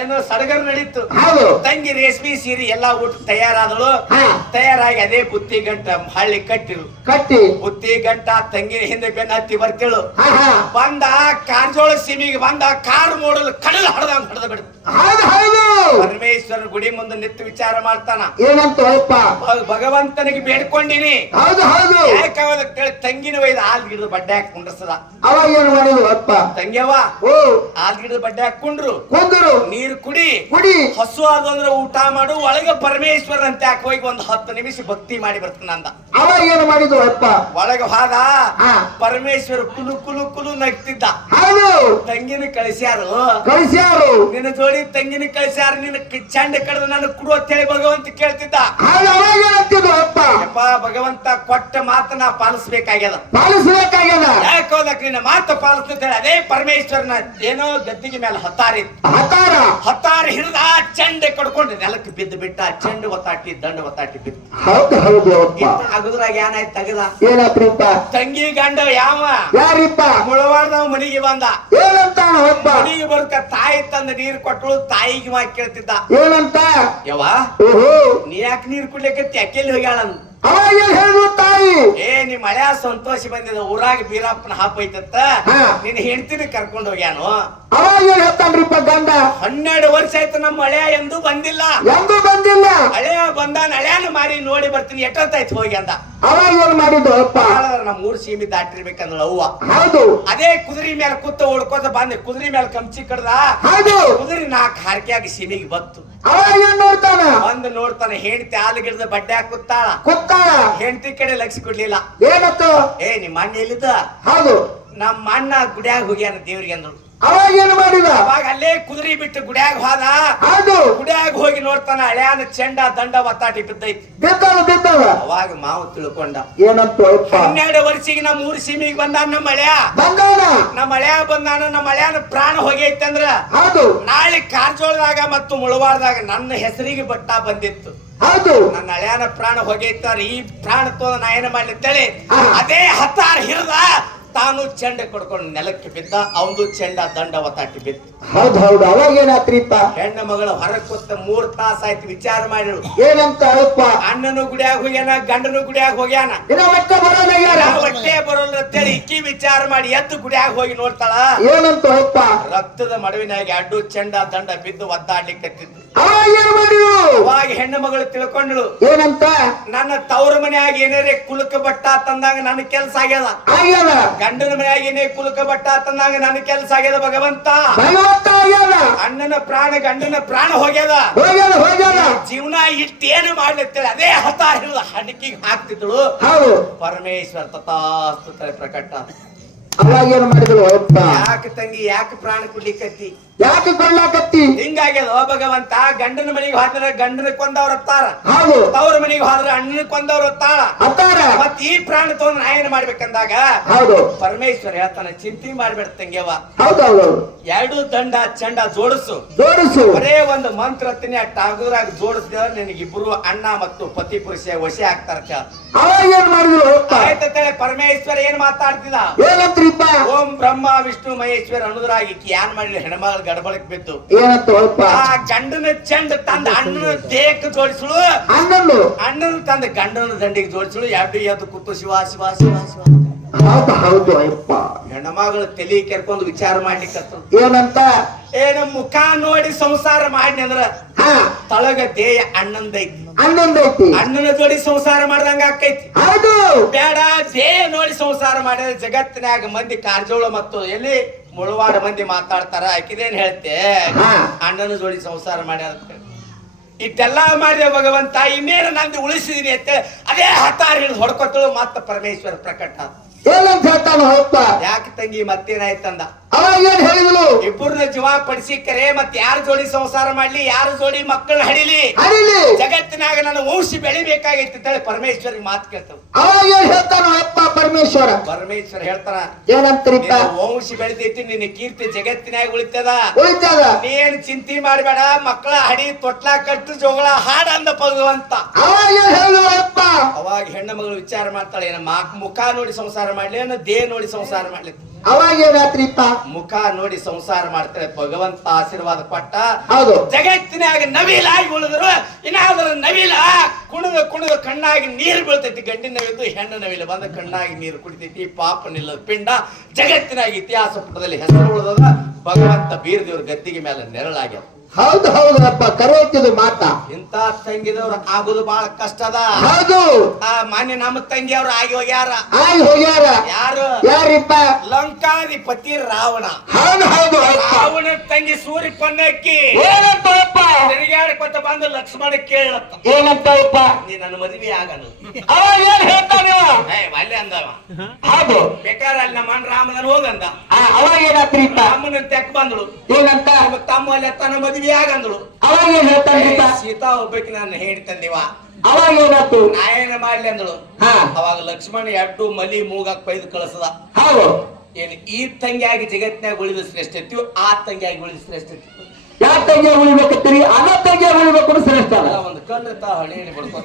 ಏನು ಸಡಗರ ನಡೀತು. ಹೌದು. ತಂಗಿ ರೇಷ್ಮೆ ಸೀರೆ ಎಲ್ಲಾ ಊಟ ತಯಾರಾದಳು. ಹಾ ತಯಾರಾಗಿ ಅದೇ ಬುತ್ತಿ ಗಂಟ ಹಳ್ಳಿ ಕಟ್ಟಿರು. ಕಟ್ಟಿ ಬುತ್ತಿ ಗಂಟ ತಂಗಿನ ಹಿಂದೆ ಬೆನ್ನ ಹತ್ತಿ ಬರ್ತಿಳು. ಹಾ ಹಾ ಬಂದ ಕಾರಜೋಳ ಸೀಮಿಗೆ ಬಂದ ಕಾರ್ ಮೋಡಲು ಕಡಲು ಹೊಡೆದ ಬಿಡ್ತು. ಹೌದು ಹೌದು. ಪರಮೇಶ್ವರ ಗುಡಿ ಮುಂದೆ ನಿಂತು ವಿಚಾರ ಮಾಡ್ತಾನ. ಏನಂತ ಯಪ್ಪ? ಭಗವಂತನಿಗೆ ಬೇಡ್ಕೊಂಡಿನಿ. ಹೌದು ಹೌದು. ಯಾಕೆ ತಂಗಿನ ಒಯ್ದು ಹಾಲ್ ಗಿಡದ ಬಡ್ಡೆ ಹಾಕಿ ಕುಂಡ್ರಸದ. ಅವಾಗ ಏನ್ ಮಾಡಿದ್ರು ಯಪ್ಪ? ತಂಗ್ಯವ್ವ ಓ ಹಾಲ್ ಗಿಡದ ಬಡ್ಡೆ ಹಾಕೊಂಡ್ರು. ಕೊಂದರು. ನೀರು ಕುಡಿ, ಕುಡಿ. ಹಸು ಆದಂದ್ರೆ ಊಟ ಮಾಡು, ಒಳಗೆ ಪರಮೇಶ್ವರ ಅಂತ ಯಾಕೆ ಹೋಗಿ ಒಂದು 10 ನಿಮಿಷ ಭಕ್ತಿ ಮಾಡಿ ಬರ್ತಾನಂದ. ಅವಾಗ ಏನ್ ಮಾಡಿದ್ರು ಯಪ್ಪ? ಒಳಗೆ ಹೋದ. ಹಾ ಪರಮೇಶ್ವರ ಕುಲು ಕುಲು ಕುಲು ನಗ್ತಿದ್ದ. ಹೌದು. ತಂಗಿನ ಕಳಿಸ್ಯಾರು, ಕಳಿಸ್ಯಾರು. ನಿನ್ನ ಜೋಡಿ ತಂಗಿನ ಕಳಿಸ್ಯಾರ, ನಿನ್ನ ಚಂಡ ಕಡ್ದು ನಾನು ಕುಡು ಅಂತ ಹೇಳಿ ಭಗವಂತ ಕೇಳ್ತಿದ್ದ. ಹೌದು. ಅವಾಗ ಏನಂತಿದ್ರು ಯಪ್ಪ? ಯಪ್ಪ ಭಗವಂತ ಕೊಟ್ಟ ಮಾತನ್ನ ಪಾಲಿಸ್ಬೇಕಾಗ್ಯದ. ಪಾಲಿಸಬೇಕಾಗ್ಯದ. ಯಾಕೆ ಹೋದಕ್ ನಿನ್ನ ಮಾತು ಪಾಲಿಸ್ತೇಳಿ ಅದೇ ಪರಮೇಶ್ವರನ ಏನೋ ಗದ್ದಿಗೆ ಮೇಲೆ ಹತ್ತಾರಿ ಹತ್ತಾರ ಹಿಡಿದ ಚಂಡೆ ಕಡ್ಕೊಂಡು ನೆಲಕ್ಕೆ ಬಿದ್ದು ಬಿಟ್ಟ. ಚೆಂಡು ಒತ್ತಾಟಿ ದಂಡ ಒತ್ತಾಟಿ ಬಿದ್ದು. ಹೌದು ಹೌದು ಯಪ್ಪ. ಆಗುದ್ರಾಗ ಏನಾಯ್ತು ತಗದ. ಏನಪ್ಪ? ತಂಗಿ ಗಂಡ ಯಾವ ಯಾರಿಪ್ಪ? ಮುಳವಾಡ್ದವ ಮನಿಗೆ ಬಂದ. ಏನಂತಾನ ಯಪ್ಪ? ಮನಿಗೆ ಬರ್ಕ ತಾಯಿ ತಂದ ನೀರು ಕೊಟ್ಟಳು. ತಾಯಿಗೆ ಮಾಕಿ ಕೇಳ್ತಿದ್ದ. ಏನಂತ? ಯವ್ವ ಓಹೋ, ನೀ ಯಾಕೆ ನೀರ್ ಕುಡ್ಲಿಕ್ಕೆ ಅಕ್ಕೆಲ್ಲಿ ಹೋಗ್ಯಾಳ? ಅವಾಗ ಏನ್ ಹೇಳಿದ್ರು ತಾಯಿ? ನಿಮ್ ಮಳ್ಯಾ ಸಂತೋಷ ಬಂದಿದ, ಊರಾಗ ಬೀರಪ್ಪನ ಹಾಪ್ ಐತತ್ತ, ಹಾ. ನಿನ್ನ ಹೆಂಡತಿನ ಕರ್ಕೊಂಡು ಹೋಗ್ಯಾನು. ಅವಾಗ ಏನ್ ಹೇಳ್ತಾನ್ರಿಪ್ಪ ಗಂಡ? 12 ವರ್ಷ ಆಯ್ತು ನಮ್ಮ ಹಳೆಯ ಎಂದೂ ಬಂದಿಲ್ಲ. ಎಂದೂ ಬಂದಿಲ್ಲ. ಹಳೆಯ ಬಂದಾನ, ಹಳೆಯನ ಮಾರಿ ನೋಡಿ ಬರ್ತೀನಿ ಎಷ್ಟೊತ್ತಾಯ್ತು ಹೋಗಿ ಅಂದ. ಅವಾಗ ಏನ್ ಮಾಡಿದ್ದು ಅಪ್ಪ? ನಮ್ಮ ಊರ್ ಸೀಮಿ ದಾಟಿರ್ಬೇಕಂದ್ರ ಅವ್ವ. ಹೌದು. ಅದೇ ಕುದುರೆ ಮೇಲೆ ಕೂತ ಓಡ್ಕೋತ ಬಂದೆ, ಕುದುರೆ ಮೇಲೆ ಕಂಚಿ ಕಡ್ದ, ಹೌದು. ಕುದುರೆ 4 ಹಾರ್ಕೆಯಾಗಿ ಸೀಮಿಗೆ ಬತ್ತು. ಅವಾಗ ಏನ್ ನೋಡ್ತಾನ? ಬಂದು ನೋಡ್ತಾನೆ, ಹೆಂಡತಿ ಹಾಲು ಗಿಡದ ಬಡ್ಡೆ ಕೂತಾಳ. ಕೂತಾಳ. ಹೆಂಡತಿ ಕಡೆ ಲಕ್ಷ ಕೊಡ್ಲಿಲ್ಲ. ಏನತ್ತು? ನಿಮ್ಮ ಅಣ್ಣ ಎಲ್ಲಿದ್ದ? ಹೌದು. ನಮ್ಮ ಅಣ್ಣ ಗುಡಿಯಾಗ ಹೋಗ್ಯಾನ ದೇವ್ರಿಗೆ ಅಂದ್ರು. ಅವಾಗ ಏನ್ ಮಾಡಿದ? ಅವಾಗ ಅಲ್ಲೇ ಕುದುರೆ ಬಿಟ್ಟು ಗುಡಿಯಾಗ ಹೋದ. ಹೌದು. ಗುಡಿಯಾಗ ಹೋಗಿ ನೋಡ್ತಾನ, ಹಳೆಯನ ಚೆಂಡ ದಂಡ ಒತ್ತಾಟಿ ಬಿದ್ದೈತಿ. ಬಿದ್ದವ. ಅವಾಗ ಮಾವು ತಿಳ್ಕೊಂಡ, ಏನಂತ? 12 ವರ್ಷಿಗೆ ನಮ್ಮ ಊರ್ ಸೀಮಿಗೆ ಬಂದಾನ ನಮ್ಮ ಹಳೆಯ. ಬಂದಾನ. ನಮ್ಮ ಹಳೆಯ ಬಂದಾನ, ನಮ್ಮ ಹಳೆಯನ ಪ್ರಾಣ ಹೋಗೈತೆ ಅಂದ್ರ ಹೌದು. ನಾಳೆ ಕಾರಜೋಳದಾಗ ಮತ್ತು ಮುಳವಾರದಾಗ ನನ್ನ ಹೆಸರಿಗೆ ಬಟ್ಟ ಬಂದಿತ್ತು. ಹೌದು. ನನ್ನ ಹಳೆಯನ ಪ್ರಾಣ ಹೋಗೈತಾರ, ಈ ಪ್ರಾಣ ತೋದ ನಾ ಏನ ಮಾಡ್ಲಿತ್ತೇಳಿ ಹಾ. ಅದೇ ಹತ್ತಾರ ಹಿಡ್ದ ತಾನು ಚೆಂಡ ಕೊಡ್ಕೊಂಡು ನೆಲಕ್ಕೆ ಬಿದ್ದ. ಅವಂದು ಚೆಂಡ ದಂಡ ಒತ್ತಾಟಿ ಬಿತ್ತು. ಹೌದು ಹೌದು. ಅವಾಗ ಏನಾತ್ರಿಪ್ಪ? ಹೆಣ್ಣ ಮಗಳು ಹೊರಗೆ ಕೂತ 3 ತಾಸ ಆಯ್ತು ವಿಚಾರ ಮಾಡಿಳು. ಏನಂತ ಅಪ್ಪ? ಅಣ್ಣನು ಗುಡಿಯಾಗ ಹೋಗ್ಯಾನ, ಗಂಡನು ಗುಡಿಯಾಗ ಹೋಗ್ಯಾನ, ಇನ್ನ ಒಟ್ಟ ಬರೋಲ್ಲ ಯಾರ? ಹೊಟ್ಟೆ ಬರೋಲ್ಲ ಅಂತೇಳಿ ಇಕ್ಕಿ ವಿಚಾರ ಮಾಡಿ ಎದ್ದು ಗುಡಿಯಾಗ ಹೋಗಿ ನೋಡ್ತಾಳ. ಏನಂತ ಅಪ್ಪ? ರಕ್ತದ ಮಡುವಿನಾಗ 2 ಚೆಂಡ ದಂಡ ಬಿದ್ದು ಒದ್ದಾಡ್ಲಿಕ್ಕತ್ತಿದ್ದು. ಅವಾಗ ಏನ್ ಮಾಡಿದ್ರು? ಅವಾಗ ಹೆಣ್ಣು ಮಗಳು ತಿಳ್ಕೊಂಡಳು, ಏನಂತ? ನನ್ನ ತವ್ರ ಮನೆಯಾಗ ಏನಾರೇ ಕುಲಕ ಬಟ್ಟ ತಂದಾಗ ನನ್ನ ಕೆಲ್ಸ ಆಗ್ಯದ, ಆಗ್ಯಾದ. ಗಂಡನ ಮನೆಯಾಗ ಏನೇ ಕುಲಕ ಬಟ್ಟ ತಂದಾಗ ನನ್ನ ಕೆಲ್ಸ ಆಗ್ಯದ. ಭಗವಂತ ಭಗವಂತ ಆಗ್ಯಾದ. ಅಣ್ಣನ ಪ್ರಾಣ ಗಂಡನ ಪ್ರಾಣ ಹೋಗ್ಯದ. ಹೋಗ್ಯಾದ ಹೋಗ್ಯಾದ. ಜೀವನ ಇಟ್ಟೇನು ಮಾಡ್ಲಿತ್ತೇಳಿ ಅದೇ ಹತಾರ ಹಿಡಿದು ಹಡಕಿಗೆ ಹಾಕ್ತಿದ್ದಳು. ಹೌದು. ಪರಮೇಶ್ವರ ತಥಾಸ್ತು ತಲೆ ಪ್ರಕಟ. ಅವಾಗ ಏನ್ ಮಾಡಿದ್ರು ಅಪ್ಪ? ಯಾಕೆ ತಂಗಿ, ಯಾಕೆ ಪ್ರಾಣ ಕೊಡ್ಲಿಕ್ಕತ್ತಿ? ಯಾಕೆ ಕೊಳ್ಳಾಕತ್ತಿ? ಹಿಂಗಾಗ್ಯದ ಓ ಭಗವಂತ. ಗಂಡನ ಮನೆಗೆ ಹೋದ್ರೆ ಗಂಡನ ಕೊಂದವ್ರ ಹತ್ತಾರ, ಹೌದು. ತವ್ರ ಮನೆಗೆ ಹೋದ್ರೆ ಅಣ್ಣನ ಕೊಂದವ್ರ ಹತ್ತಾಳ. ಅತ್ತಾರ. ಮತ್ ಈ ಪ್ರಾಣ ತಗೊಂಡ್ ನಾ ಏನ್ ಮಾಡ್ಬೇಕಂದಾಗ ಹೌದು. ಪರಮೇಶ್ವರ ಹೇಳ್ತಾನೆ, ಚಿಂತೆ ಮಾಡ್ಬೇಡ ತಂಗ್ಯವ, ಹೌದೌದು. 2 ದಂಡ ಚೆಂಡ ಜೋಡಿಸು. ಜೋಡಿಸು. ಬರೇ ಒಂದು ಮಂತ್ರ ತಿನ್ನಿ ಆ ಟಾಗುರಾಗ ಜೋಡಿಸಿದ ನಿನಗಿಬ್ರು ಅಣ್ಣ ಮತ್ತು ಪತಿ ಪುರುಷ ವಶೆ ಆಗ್ತಾರ. ಅವಾಗ ಏನ್ ಮಾಡಿದ್ರು ಅಪ್ಪ? ಆಯ್ತೇಳಿ ಪರಮೇಶ್ವರ ಏನ್ ಮಾತಾಡ್ತಿದ? ಏನಂತ್ರಿಪ್ಪ? ಓಂ ಬ್ರಹ್ಮ ವಿಷ್ಣು ಮಹೇಶ್ವರ ಅನ್ನೋದ್ರಾಗಿ ಏನ್ ಮಾಡಿಲ್ಲ, ಹೆಣ್ಮಗಳ ಗಡಬಳಕ್ ಬಿದ್ದು ಏನಂತ ಅಪ್ಪ? ಆ ಗಂಡನ ಚೆಂಡ ತಂದ ಅಣ್ಣನ ದೇಹಕ್ಕೆ ಜೋಡಿಸಲು, ಹನ್ನೊಂದು. ಅಣ್ಣನ ತಂದ ಗಂಡನ ದಂಡಿಗೆ ಜೋಡಿಸಲು. 2 ಎದ್ದು ಕೂತು ಶಿವ ಶಿವ ಶಿವ ಶಿವ. ಹೌದು ಹೌದು ಅಪ್ಪ. ಹೆಣ್ಮಗಳು ತಲೆ ಕೆರ್ಕೊಂಡು ವಿಚಾರ ಮಾಡ್ಲಿಕ್ಕತ್ತು. ಏನಂತ? ನಮ್ಮ ಮುಖ ನೋಡಿ ಸಂಸಾರ ಮಾಡಿ ಅಂದ್ರ ಹಾ. ತಳಗ ದೇಹ ಅಣ್ಣಂದೈತಿ, ಹನ್ನೊಂದೈತಿ. ಅಣ್ಣನ ಜೋಡಿ ಸಂಸಾರ ಮಾಡ್ದಂಗ ಆಕೈತಿ. ಹೌದು. ಬೇಡ, ದೇಹ ನೋಡಿ ಸಂಸಾರ ಮಾಡಿದ್ರೆ ಜಗತ್ತಿನಾಗ ಮಂದಿ ಕಾರಜೋಳ ಮತ್ತು ಎಲ್ಲಿ ಮುಳುವಾಡ ಮಂದಿ ಮಾತಾಡ್ತಾರ. ಆಕಿದೇನ್ ಹೇಳ್ತೆ, ಹಾ. ಅಣ್ಣನ ಜೋಡಿ ಸಂಸಾರ ಮಾಡ್ಯಾರ. ಇಟ್ಟೆಲ್ಲ ಮಾಡಿದೆ ಭಗವಂತ, ಇನ್ನೇನು ನಂದು ಉಳಿಸಿದೀನಿ ಅಂತ ಅದೇ ಹತ್ತಾರ ಹಿಡಿದು ಹೊಡ್ಕೊತಳು. ಮತ್ತ ಪರಮೇಶ್ವರ ಪ್ರಕಟ. ಏನಂತ ಹೇಳ್ತಾನ ಅಪ್ಪ? ಯಾಕೆ ತಂಗಿ ಮತ್ತೇನಾಯ್ತಂದ? ಅವಾಗ ಏನ್ ಹೇಳಿದ್ರು? ಇಬ್ಬರನ್ನ ಜೀವ ಪಡಿಸಿಕರೆ ಮತ್ ಯಾರ ಜೋಡಿ ಸಂಸಾರ ಮಾಡ್ಲಿ, ಯಾರ ಜೋಡಿ ಮಕ್ಕಳು ಹಡಿಲಿ, ಹರಿಲಿ. ಜಗತ್ತಿನಾಗ ನನ್ನ ವಂಶ ಬೆಳಿಬೇಕಾಗೈತಿ ಅಂತೇಳಿ ಪರಮೇಶ್ವರಿಗೆ ಮಾತು ಕೇಳ್ತಾವ. ಅವಾಗ ಏನ್ ಹೇಳ್ತಾನ ಅಪ್ಪ ಪರಮೇಶ್ವರ? ಪರಮೇಶ್ವರ ಹೇಳ್ತಾರ, ಏನಂತ್ರಿಪ್ಪ? ನಿನ್ನ ವಂಶ ಬೆಳಿತೈತಿ, ನಿನ್ನ ಕೀರ್ತಿ ಜಗತ್ತಿನಾಗ ಉಳಿತದ. ಉಳಿತದ. ನೀನ್ ಚಿಂತೆ ಮಾಡ್ಬೇಡ, ಮಕ್ಕಳ ಹಡಿ ತೊಟ್ಲ ಕಟ್ಟು ಜೋಗಳ ಹಾಡ ಅಂದ ಭಗವಂತ. ಅವಾಗ ಏನ್ ಹೇಳಿದ್ರು ಅಪ್ಪ? ಅವಾಗ ಹೆಣ್ಣು ಮಗಳು ವಿಚಾರ ಮಾಡ್ತಾಳೆ, ಮುಖ ನೋಡಿ ಸಂಸಾರ ಮಾಡ್ಲಿ, ದೇಹ ನೋಡಿ ಸಂಸಾರ ಮಾಡ್ಲಿ. ಅವಾಗ ಏನಾತ್ರಿಪ್ಪ? ಮುಖ ನೋಡಿ ಸಂಸಾರ ಮಾಡ್ತಾಳೆ. ಭಗವಂತ ಆಶೀರ್ವಾದ ಕೊಟ್ಟ. ಹೌದು. ಜಗತ್ತಿನಾಗ ನವಿಲಾಗಿ ಉಳಿದ್ರು ಇನ್ನಾದ್ರ ನವಿಲ ಕುಣಿದು ಕಣ್ಣಾಗಿ ನೀರು ಬೀಳ್ತೈತಿ. ಗಂಡಿನ ನವಿಲು ಹೆಣ್ಣು ನವಿಲು ಬಂದ ಕಣ್ಣಾಗಿ ನೀರು ಕುಡಿತೈತಿ. ಪಾಪ ನಿಲ್ಲದ ಪಿಂಡ ಜಗತ್ತಿನಾಗ ಇತಿಹಾಸ ಪುಟದಲ್ಲಿ ಹೆಸರು ಉಳಿದದ. ಭಗವಂತ ಬೀರದೇವ್ರ ಗದ್ದಿಗೆ ಮೇಲೆ ನೆರಳಾಗ್ಯಾವ. ಹೌದು ಹೌದು ಅಪ್ಪ, ಕರೆಯುತ್ತಿದ್ದು ಮಾತಾ. ಇಂತ ತಂಗಿದವ್ರು ಆಗುದು ಬಹಳ ಕಷ್ಟ ಅದ. ಹೌದು. ಮಾನ್ಯ ನಮ್ಮ ತಂಗಿಯವ್ರು ಆಗಿ ಹೋಗ್ಯಾರ. ಆಗಿ ಹೋಗ್ಯಾರ. ಯಾರು? ಯಾರಿಪ್ಪ? ಲಂಕಾಧಿಪತಿ ರಾವಣ. ಹೌದು ಹೌದು ಅಪ್ಪ. ರಾವಣ ತಂಗಿ ಸೂರ್ಯ ಪನ್ನಕ್ಕಿ ಏನಂತ ಅಪ್ಪ? ತಿರುಗಾಡ್ಕೊತ ಬಂದು ಲಕ್ಷ್ಮಣ ಕೇಳತ್ತ, ಏನಂತ ಅಪ್ಪ? ನೀ ನನ್ನ ಮದುವೆ ಆಗನು. ಅವಾಗ ಏನ್ ಹೇಳ್ತಾನ? ಅಲ್ಲೇ ಅಂದವ. ಹೌದು. ಬೇಕಾದ್ರೆ ಅಲ್ಲಿ ನಮ್ಮ ಅಣ್ಣ ರಾಮನ ಹೋಗಂದ. ಅವಾಗ ಏನಾತ್ರಿಪ್ಪ? ರಾಮನ ತೆಕ್ ಬಂದಳು. ಏನಂತ? ತಮ್ಮ ಅಲ್ಲಿ ತನ್ನ ಮದುವೆ ಆಗಂದಳು. ಅವಾಗ ಏನ್ ಹೇಳ್ತಾನ? ಸೀತಾ ಒಬ್ಬಕ್ಕೆ ನಾನು ಹೇಳಿ ತಂದಿವ. ಅವಾಗ ಏನಾಯ್ತು? ನಾ ಏನ ಮಾಡ್ಲಿ ಅಂದಳು. ಅವಾಗ ಲಕ್ಷ್ಮಣ 2 ಮಲಿ ಮೂಗಾಕ್ ಪೈದು ಕಳಿಸದ. ಹೌದು. ಏನ್ ಈ ತಂಗಿಯಾಗಿ ಜಗತ್ತಿನಾಗ ಉಳಿದ ಶ್ರೇಷ್ಠ ಇತ್ತು, ಆ ತಂಗಿಯಾಗಿ ಉಳಿದ ಶ್ರೇಷ್ಠ ಇತ್ತು. ಯಾವ ತಂಗಿಯ ಉಳಿಬೇಕತ್ತೀರಿ? ಅನ್ನ ತಂಗಿಯ ಉಳಿಬೇಕು ಶ್ರೇಷ್ಠ. ಒಂದು ಕಂಡ್ರೆ ತಾ ಹಣೆ ಬಡ್ಕೊ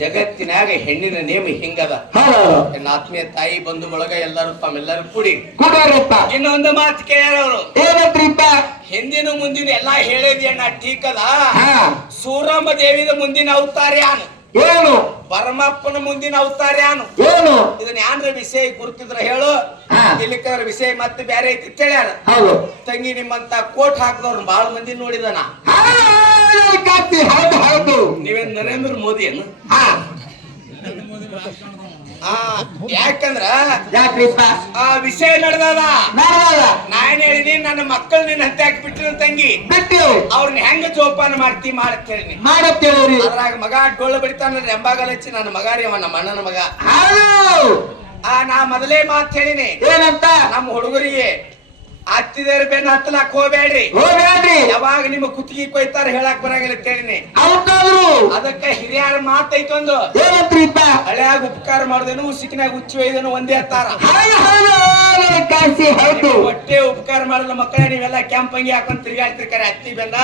ಜಗತ್ತಿನಾಗ ಹೆಣ್ಣಿನ ನೇಮ ಹಿಂಗದ. ಹೌದು ನನ್ನ ಆತ್ಮೀಯ ತಾಯಿ ಬಂಧು ಬಳಗ ಎಲ್ಲರೂ ತಮ್ಮೆಲ್ಲರೂ ಕೂಡಿ ಕುಡಿಯಪ್ಪ. ಇನ್ನೊಂದು ಮಾತು ಕೇಳ್ಯಾರ ಅವರು. ಏನಂತ್ರಿಪ್ಪ? ಹಿಂದಿನ ಮುಂದಿನ ಎಲ್ಲಾ ಹೇಳಿದಿ ಅಣ್ಣ ಟೀಕದ. ಹಾ ಸೂರಮ್ಮ ದೇವಿದ ಮುಂದಿನ ಅವತಾರ ಯಾನು, ಏನು ಪರಮಪ್ಪನ ಮುಂದಿನ ಅವತಾರ ಯಾನು, ಏನು ಇದನ್ನ ಯಾನ್ರ ವಿಷಯ ಗುರುತಿದ್ರ ಹೇಳು. ಹಾ. ಇಲ್ಲಿಕರ ವಿಷಯ ಮತ್ತೆ ಬೇರೆ ಐತಿ ಅಂತ ಹೇಳ್ಯಾರ. ಹೌದು ತಂಗಿ ನಿಮ್ಮಂತ ಕೋಟ್ ಹಾಕಿದವ್ರು ಬಾಳ ಮಂದಿ ನೋಡಿದನ. ಕಾಂತಿ ಹೌದು ಹೌದು. ನೀವೇನ್ ನರೇಂದ್ರ ಮೋದಿ ಏನು? ಹಾ ಆ ಯಾಕಂದ್ರ ಯಾಕ್ರಿಪ್ಪ? ಆ ವಿಷಯ ನಡೆದದ. ನಾವಲ್ಲ ನಾನ್ ಹೇಳಿನಿ ನನ್ನ ಮಕ್ಕಳು ನಿನ್ನ ಹತ್ಯೆ ಹಾಕಿ ತಂಗಿ, ಬಿಟ್ಟೇವು. ಅವ್ರನ್ನ ಹೆಂಗ ಜೋಪಾನ ಮಾಡ್ತಿ ಮಾಡತ್ತೇಳಿ. ಮಾಡತ್ತೇವ್ರಿ. ಅದ್ರಾಗ ಮಗ ಡೊಳ್ಳು ಬಿಡ್ತಾನ ಎಂಬಾಗಲ್ ಹಚ್ಚಿ ನನ್ನ ಮಗ ರೀ ಅವ ನಮ್ಮ ಅಣ್ಣನ ಮಗ. ಹೌದು ನಾ ಮೊದಲೇ ಮಾತು ಹೇಳಿನಿ, ಏನಂತ? ನಮ್ಮ ಹುಡುಗರಿಗೆ ಹತ್ತಿದೇರ್ ಬೆನ್ನ ಹತ್ತಲಾಕ್ ಹೋಗ್ಬೇಡ್ರಿ, ಹೋಗ್ಯಾಡ್ರಿ. ಯಾವಾಗ ನಿಮ್ಮ ಕುತ್ತಿಗೆ ಕೊಯ್ತಾರ ಹೇಳಕ್ ಬರಂಗಿಲ್ಲ ಅಂತ ಹೇಳಿನಿ. ಅವತ್ತಾದ್ರು ಅದಕ್ಕ ಹಿರಿಯರ ಮಾತೈತೊಂದು, ಏನಂತ್ರಿಪ್ಪ? ಹಳೆಯಾಗ ಉಪಕಾರ ಮಾಡ್ದೇನು ಉಸಿಕಿನಾಗ ಹುಚ್ಚು ಒಯ್ದನು ಒಂದೇ ಅತ್ತಾರ. ಕಾಸಿ ಹೌದು. ಒಟ್ಟೆ ಉಪಕಾರ ಮಾಡಲ್ಲ ಮಕ್ಕಳ, ನೀವೆಲ್ಲ ಕ್ಯಾಂಪ್ ಅಂಗಿ ಹಾಕೊಂಡ್ ತಿರ್ಗಾಡ್ತಿರ್ತಾರೆ ಹತ್ತಿ ಬೆನ್ನ.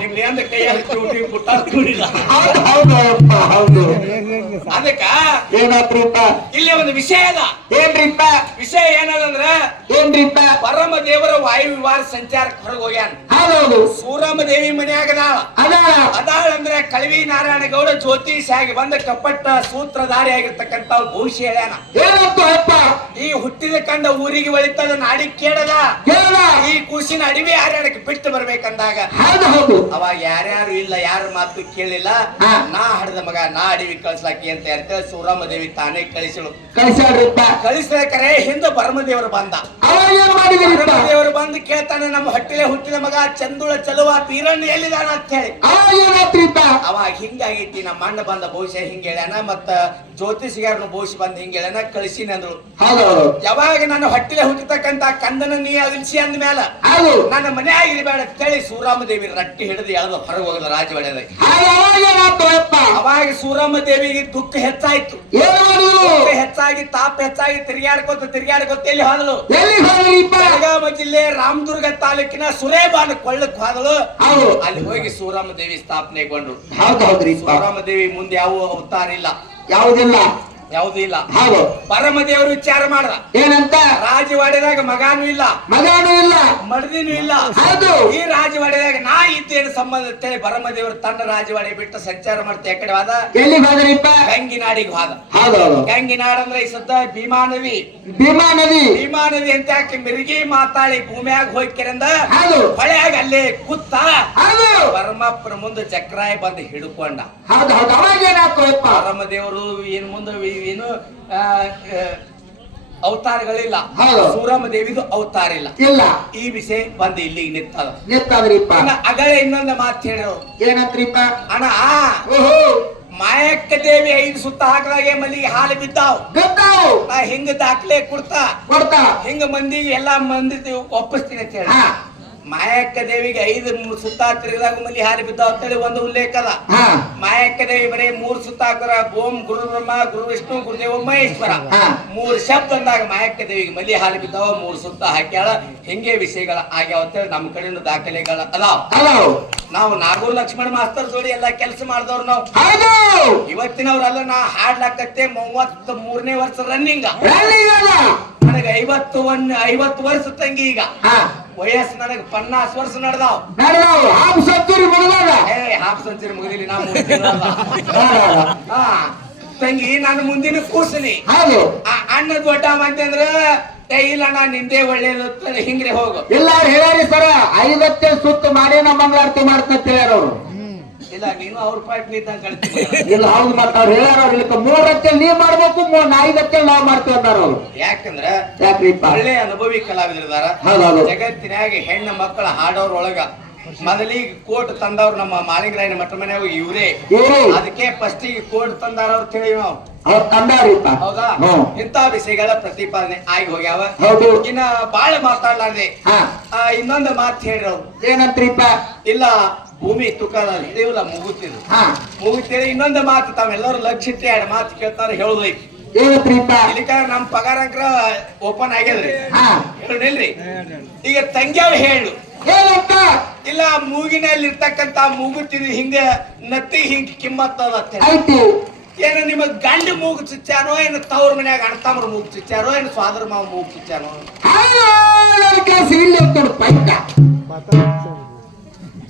ನಿಮ್ಗೆ ಏನ್ ಕೈ ಹಾಕಿ ಪುಟ್ಟ ಕೂಡಿಲ್ಲ. ಹೌದು ಹೌದು ಹೌದು. ಅದಕ್ಕ ಏನಾತ್ರಿಪ್ಪ? ಇಲ್ಲಿ ಒಂದು ವಿಷಯ ಅದ. ಏನ್ರಿಪ್ಪ ವಿಷಯ ಏನದಂದ್ರ, ಏನ್ರಿಪ್ಪ? ಪರಮ ದೇವರ ವಾಯು ವಿವಾರ ಸಂಚಾರಕ್ಕೆ ಹೊರಗೆ ಹೋಗ್ಯಾನ. ಹೌದೌದು. ಸೂರಮ್ಮ ದೇವಿ ಮನ್ಯಾಗ ಅದಾಳ. ಅದಾಳ ಅಂದ್ರೆ ಕಳವಿ ನಾರಾಯಣ ಗೌಡ ಜ್ಯೋತಿಷ್ ಆಗಿ ಬಂದ ಕಪಟ್ಟ ಸೂತ್ರಧಾರಿ ಆಗಿರ್ತಕ್ಕಂತ ಭವಿಷ್ಯ ಹೇಳ್ಯಾನ. ಏನಂತ ಅಪ್ಪ? ಈ ಹುಟ್ಟಿದ ಕಂಡ ಊರಿಗೆ ಒಳಿತದ ನಾಡಿ ಕೇಳದ. ಈ ಕೂಸಿನ ಅಡವಿ ಹಾರ್ಯಾಡಕ್ಕೆ ಬಿಟ್ಟು ಬರ್ಬೇಕಂದಾಗ ಹೌದು ಹೌದು. ಅವಾಗ ಯಾರ್ಯಾರು ಇಲ್ಲ, ಯಾರ ಮಾತು ಕೇಳಿಲ್ಲ. ನಾ ಹಡ್ದ ಮಗ ನಾ ಅಡವಿ ಕಳ್ಸ್ಲಾಕಿ ಅಂತ ಹೇಳ್ತೇವೆ. ಸೂರಮ್ಮ ದೇವಿ ತಾನೇ ಕಳಿಸಳು. ಕಳಿಸ್ಯಾಡ್ರಿಪ್ಪ. ಕಳಿಸ್ಬೇಕಾರೆ ಹಿಂದೆ ಭರಮದೇವರು ಬಂದ. ಅವಾಗ ಏನ್ ಮಾಡಿದ್ರಿಪ್ಪ? ದೇವರು ಬಂದು ಕೇಳ್ತಾನೆ, ನಮ್ಮ ಹೊಟ್ಟಿಲೆ ಹುಟ್ಟಿದ ಮಗ ಚಂದುಳ ಚಲುವ ತೀರಣ್ಣ ಎಲ್ಲಿದಾನ ಅಂತ ಹೇಳಿ. ಅವಾಗ ಏನಾತ್ರಿಪ್ಪ? ಅವಾಗ ಹಿಂಗಾಗೈತಿ, ನಮ್ಮ ಅಣ್ಣ ಬಂದ ಭವಿಷ್ಯ ಹಿಂಗ ಹೇಳ್ಯಾನ, ಮತ್ತ ಜ್ಯೋತಿಷಿಗಾರನ ಭವಿಷ್ಯ ಬಂದ ಹಿಂಗ ಹೇಳ್ಯಾನ, ಕಳಿಸಿನ ಅಂದ್ರು. ಹೌದೌದು. ಯಾವಾಗ ನನ್ನ ಹೊಟ್ಟಿಲೆ ಹುಟ್ಟತಕ್ಕಂತ ಕಂದನ ನೀ ಅಗಲಿಸಿ ಅಂದ ಮ್ಯಾಲ ಹೌದು ನನ್ನ ಮನೆ ಆಗಿರ್ಬೇಡ ಅಂತ ಹೇಳಿ ಸೂರಮ್ಮ ದೇವಿ ರಟ್ಟಿ ಹಿಡಿದು ಎಳೆದು ಹೊರಗೆ ಹೋಗದ ರಾಜವಾಡ್ಯದ. ಅವಾಗ ಏನಾಯ್ತು ಅಪ್ಪ? ಅವಾಗ ಸೂರಮ್ಮ ದೇವಿಗೆ ದುಃಖ ಹೆಚ್ಚಾಯ್ತು. ಏನು ಮಾಡಿದ್ರು? ದುಃಖ ಹೆಚ್ಚಾಗಿ ತಾಪ ಹೆಚ್ಚಾಗಿ ತಿರುಗಾಡ್ಕೊತ ಎಲ್ಲಿ ಹೋದಳು? ಎಲ್ಲಿ ಹೋದ್ರಿಪ್ಪ? ಬೆಳಗಾವಿ ಜಿಲ್ಲೆ ರಾಮದುರ್ಗ ತಾಲೂಕಿನ ಸುರೇಬಾನ ಕೊಳ್ಳಕ್ ಹೋದಳು. ಹೌದು. ಅಲ್ಲಿ ಹೋಗಿ ಸೂರಮ್ಮ ದೇವಿ ಸ್ಥಾಪನೆಗೊಂಡ್ರು. ಹೌದು ಹೌದ್ರಿಪ್ಪ. ಸೂರಮ್ಮ ದೇವಿ ಮುಂದೆ ಯಾವ ಅವತಾರ ಇಲ್ಲ, ಯಾವುದಿಲ್ಲ. ಯಾವುದೂ ಇಲ್ಲ. ಹೌದು. ಪರಮ ದೇವರು ವಿಚಾರ ಮಾಡ್ದ. ಏನಂತ? ರಾಜವಾಡ್ಯದಾಗ ಮಗಾನು ಇಲ್ಲ, ಮಗನೂ ಇಲ್ಲ, ಮಡದಿನೂ ಇಲ್ಲ. ಹೌದು. ಈ ರಾಜವಾಡ್ಯದಾಗ ನಾ ಇದ್ದೇನು ಸಂಬಂಧ ಅಂತೇಳಿ ಪರಮ ದೇವರು ತನ್ನ ರಾಜವಾಡಿ ಬಿಟ್ಟು ಸಂಚಾರ ಮಾಡ್ತಾ ಎಕಡೆ ಹೋದ? ಎಲ್ಲಿ ಹೋದ್ರಿಪ್ಪ? ಗಂಗಿನಾಡಿಗೆ ಹೋದ. ಹೌದೌದು. ಗಂಗಿನಾಡ್ ಅಂದ್ರೆ ಈ ಸದ್ದ ಭೀಮಾ ನದಿ. ಭೀಮಾ ನದಿ. ಭೀಮಾ ನದಿ ಅಂತ ಯಾಕೆ ಮಿರ್ಗಿ ಮಾತಾಡಿ ಭೂಮಿಯಾಗ ಹೋಗ್ಕೆರಂದ ಹೌದು. ಹೊಳೆಯಾಗ ಅಲ್ಲೇ ಕೂತ ಹೌದು. ಪರಮಾತ್ಮನ ಮುಂದೆ ಚಕ್ರಾಯ ಬಂದು ಹಿಡ್ಕೊಂಡ. ಹೌದು ಹೌದು. ಅವಾಗ ಏನಾಯ್ತು ಅಪ್ಪ? ಪರಮ ದೇವರು ಏನು ಮುಂದೆ ಏನು ಅವತಾರಗಳಿಲ್ಲ. ಹೌದು. ಸೂರಮ್ಮ ದೇವಿದು ಅವತಾರ ಇಲ್ಲ. ಇಲ್ಲ. ಈ ವಿಷಯ ಬಂದು ಇಲ್ಲಿಗೆ ನಿಂತದ. ನಿಂತಾದ್ರಿಪ್ಪ. ಅಗಳೇ ಇನ್ನೊಂದು ಮಾತು ಹೇಳಿದ್ರು. ಏನಂತ್ರಿಪ್ಪ? ಅಣ್ಣ, ಓಹೋ, ಮಾಯಕ್ಕ ದೇವಿ 5 ಸುತ್ತ ಹಾಕದಾಗೆ ಮಲ್ಲಿಗೆ ಹಾಲು ಬಿದ್ದಾವ್. ಗೊತ್ತಾವು. ನಾ ಹಿಂಗ ದಾಖಲೆ ಕೊಡ್ತಾ ಹಿಂಗ ಮಂದಿಗೆ ಎಲ್ಲಾ ಮಂದಿ ಒಪ್ಪಿಸ್ತೀನಿ ಅಂತ ಹೇಳಿ. ಮಾಯಕ್ಕ ದೇವಿಗೆ 5 ಸುತ್ತ ತಿರುಗಿದಾಗ ಮಲ್ಲಿ ಹಾರಿ ಬಿದ್ದಾವ್ ಅಂತೇಳಿ ಒಂದು ಉಲ್ಲೇಖ ಅದ. ಮಾಯಕ್ಕ ದೇವಿ ಬರೀ 3 ಸುತ್ತ ಹಾಕರ ಓಂ ಗುರು ಬ್ರಹ್ಮ ಗುರು ವಿಷ್ಣು ಗುರುದೇವ ಮಹೇಶ್ವರ 3 ಶಬ್ದ ಅಂದಾಗ ಮಾಯಕ್ಕ ದೇವಿಗೆ ಮಲ್ಲಿ ಹಾಲು ಬಿದ್ದಾವ, 3 ಸುತ್ತ ಹಾಕ್ಯಾಳ. ಹಿಂಗೆ ವಿಷಯಗಳ ಆಗ್ಯಾವ ಅಂತೇಳಿ ನಮ್ಮ ಕಡೆಯಿಂದ ದಾಖಲೆಗಳ ಅದಾವ. ನಾವು ನಾಗೂರ್ ಲಕ್ಷ್ಮಣ ಮಾಸ್ತರ್ ಜೋಡಿ ಎಲ್ಲಾ ಕೆಲಸ ಮಾಡಿದವ್ರು ನಾವು. ಇವತ್ತಿನವ್ರಲ್ಲ. ನಾ ಹಾಡ್ಲಾಕತ್ತೆ 33ನೇ ವರ್ಷ ರನ್ನಿಂಗ್. ನನಗೆ 50 ವರ್ಷ ತಂಗಿ. ಈಗ ವಯಸ್ಸು ನನಗೆ 50 ವರ್ಷ ನಡೆದಾವ್. Half century ಮುಗಿದಿಲ್ಲ. ತಂಗಿ ನಾನು ಮುಂದಿನ ಕೂಸನಿ. ಅಣ್ಣ ದೊಡ್ಡ ಅಂತಂದ್ರ ಇಲ್ಲ ನಾ ನಿಂದೆ ಒಳ್ಳೇದು ಹಿಂಗ್ರೆ ಹೋಗು. ಇಲ್ಲ ಹೇಳಿ ಸರ 50 ಸುತ್ತ ಮಾಡಿ ನಮ್ಮ ಮಂಗಳಾರತಿ ಮಾಡ್ತಂತ ಹೇಳ್ಯಾರವ್ರು. ಇಲ್ಲ ನೀನು ಅವ್ರ ಪಾರ್ಟಿ ಇಲ್ಲ. ಹೌದು. ಮತ್ತ ಅವ್ರು ಹೇಳ್ಯಾರ 3 ಹತ್ತಲ್ಲಿ ನೀವ್ ಮಾಡ್ಬೇಕು, 5 ಹತ್ತಲ್ಲಿ ನಾವ್ ಮಾಡ್ತೀವಿ ಅಂತಾರ ಅವ್ರು. ಯಾಕಂದ್ರ ಯಾಕ್ರಿಪ್ಪ? ಒಳ್ಳೆ ಅನುಭವಿ ಕಲಾವಿದರಿದಾರ. ಹೌದೌದು. ಜಗತ್ತಿನಾಗ ಹೆಣ್ಣು ಮಕ್ಕಳ ಹಾಡೋರೊಳಗ ಮೊದಲಿಗೆ ಕೋಟ್ ತಂದವ್ರು ನಮ್ಮ ಮಾಳಿಂಗರಾಯನ ಮಠ ಮನೆಯಾಗ ಇವ್ರೇ. ಅದಕ್ಕೆ ಫಸ್ಟಿಗೆ ಕೋಟ್ ತಂದಾರ ಅವ್ರು ತಿಳಿ ನಾವು. ಹೌದಾ? ಇಂತ ವಿಷಯಗಳ ಪ್ರತಿಪಾದನೆ ಆಗಿ ಹೋಗ್ಯಾವ. ಇನ್ನ ಬಾಳ ಮಾತಾಡ್ಲಾರ್ದೆ ಇನ್ನೊಂದು ಮಾತು ಹೇಳ್ರವ್ರು. ಏನಂತ್ರಿಪ್ಪ? ಇಲ್ಲ ಭೂಮಿ ತುಕಾಲ ಹಿಡಿಯಲ್ಲ ಮುಗುತ್ತಿದ್ರು. ಮುಗುತ್ತೇಳಿ ಇನ್ನೊಂದು ಮಾತು ತಾವೆಲ್ಲರೂ ಲಕ್ಷ ಇಟ್ಟೆ 2 ಮಾತು ಕೇಳ್ತಾರ ಹೇಳುದೈತಿ. ಇಲ್ಲಿಕ ನಮ್ ಪಗಾರ ಅಂಕ್ರ ಓಪನ್ ಆಗ್ಯದ್ರಿ. ಹೇಳಿಲ್ರಿ. ಈಗ ತಂಗ್ಯಾವ್ ಹೇಳು ಇಲ್ಲ ಮೂಗಿನಲ್ಲಿ ಇರ್ತಕ್ಕಂತ ಮೂಗುತ್ತಿದ್ ಹಿಂಗ ನತ್ತಿ ಹಿಂಗ ಕಿಮ್ಮತ್ತದ ಏನು ನಿಮ್ಮ ಗಂಡ ಮೂಗು ಚುಚ್ಚಾನೋ ಏನು ತವ್ರ ಮನ್ಯಾಗ ಅಣ್ತಮ್ರ ಮೂಗು ಚುಚ್ಚಾರೋ ಏನು ಸ್ವಾದರ ಮಾವ ಮೂಗು ಚುಚ್ಚಾನೋ ಇಲ್ಲಿ ಅಂತ ಪೈಕ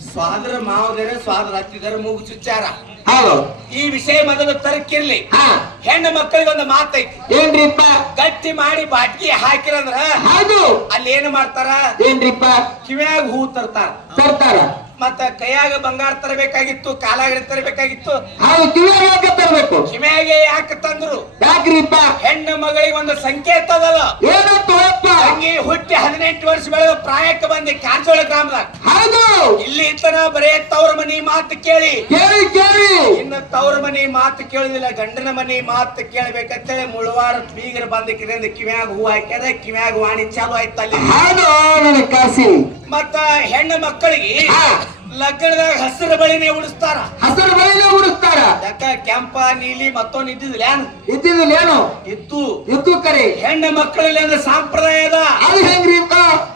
ಸ್ವಾದರ ಮಾವದರೆ ಸ್ವಾದರ ಹತ್ತಿದರೆ ಮೂಗು ಚುಚ್ಚಾರ. ಹೌದು. ಈ ವಿಷಯ ಮೊದಲು ತರಕಿರ್ಲಿ. ಹಾ. ಹೆಣ್ಣು ಮಕ್ಕಳಿಗೆ ಒಂದು ಮಾತೈತಿ. ಏನ್ರಿಪ್ಪ? ಗಟ್ಟಿ ಮಾಡಿ ಬಾಟ್ಗಿ ಹಾಕಿರಂದ್ರ ಹೌದು ಅಲ್ಲಿ ಏನು ಮಾಡ್ತಾರ? ಏನ್ರಿಪ್ಪ? ಕಿವ್ಯಾಗ ಹೂ ತರ್ತಾರ. ತರ್ತಾರ. ಮತ್ತ ಕೈಯಾಗ ಬಂಗಾರ ತರಬೇಕಾಗಿತ್ತು, ಕಾಲಾಗ ತರಬೇಕಾಗಿತ್ತು. ಹೌದು. ಕಿವಿಯಾಗ ಯಾಕೆ ತರ್ಬೇಕು? ಕಿವ್ಯಾಗೆ ಯಾಕೆ ತಂದ್ರು? ಯಾಕ್ರಿಪ್ಪ? ಹೆಣ್ಣು ಮಗಳಿಗೆ ಒಂದು ಸಂಕೇತ ಅದಲ್ಲ. ಏನಂತ ತಂಗಿ ಹುಟ್ಟಿ 18 ವರ್ಷ ಬೆಳೆದ ಪ್ರಾಯಕ್ಕೆ ಬಂದಿ ಕಾಂಚೋಳ ಗ್ರಾಮದಾಗ. ಹೌದು. ಇಲ್ಲಿ ತನ ಬರೇ ತವ್ರ ಮನಿ ಮಾತು ಕೇಳಿ ಕೇಳಿ ಕೇಳಿ ಇನ್ನು ತವ್ರ ಮನಿ ಮಾತು ಕೇಳುದಿಲ್ಲ, ಗಂಡನ ಮನಿ ಮಾತು ಕೇಳ್ಬೇಕಂತೇಳಿ ಮುಳುವಾರ ಬೀಗರ ಬಂದಕ್ಕಿಂದ ಕಿವ್ಯಾಗ ಹೂ ಹಾಕ್ಯಾರ. ಕಿವ್ಯಾಗ ವಾಣಿ ಚಾಲು ಆಯ್ತು ಅಲ್ಲಿ. ಹೌದು. ನನಗೆ ಕಾಸಿ ಮತ್ತ ಹೆಣ್ಣು ಮಕ್ಕಳಿಗೆ ಲಗ್ನದಾಗ ಹಸಿರು ಬಳಿನೇ ಉಡಿಸ್ತಾರ. ಹಸಿರು ಬಳಿನೇ ಉಡಿಸ್ತಾರ. ಯಾಕ ಕೆಂಪ ನೀಲಿ ಮತ್ತೊಂದು ಇದ್ದಿದ್ದಿಲ್ಲ ಇದ್ದಿದ್ದೇನು? ಇತ್ತು. ಇತ್ತು ಕರೆ. ಹೆಣ್ಣು ಮಕ್ಕಳಲ್ಲಿ ಒಂದು ಸಂಪ್ರದಾಯ ಅದ. ಅದು ಹೆಂಗ್ರಿ?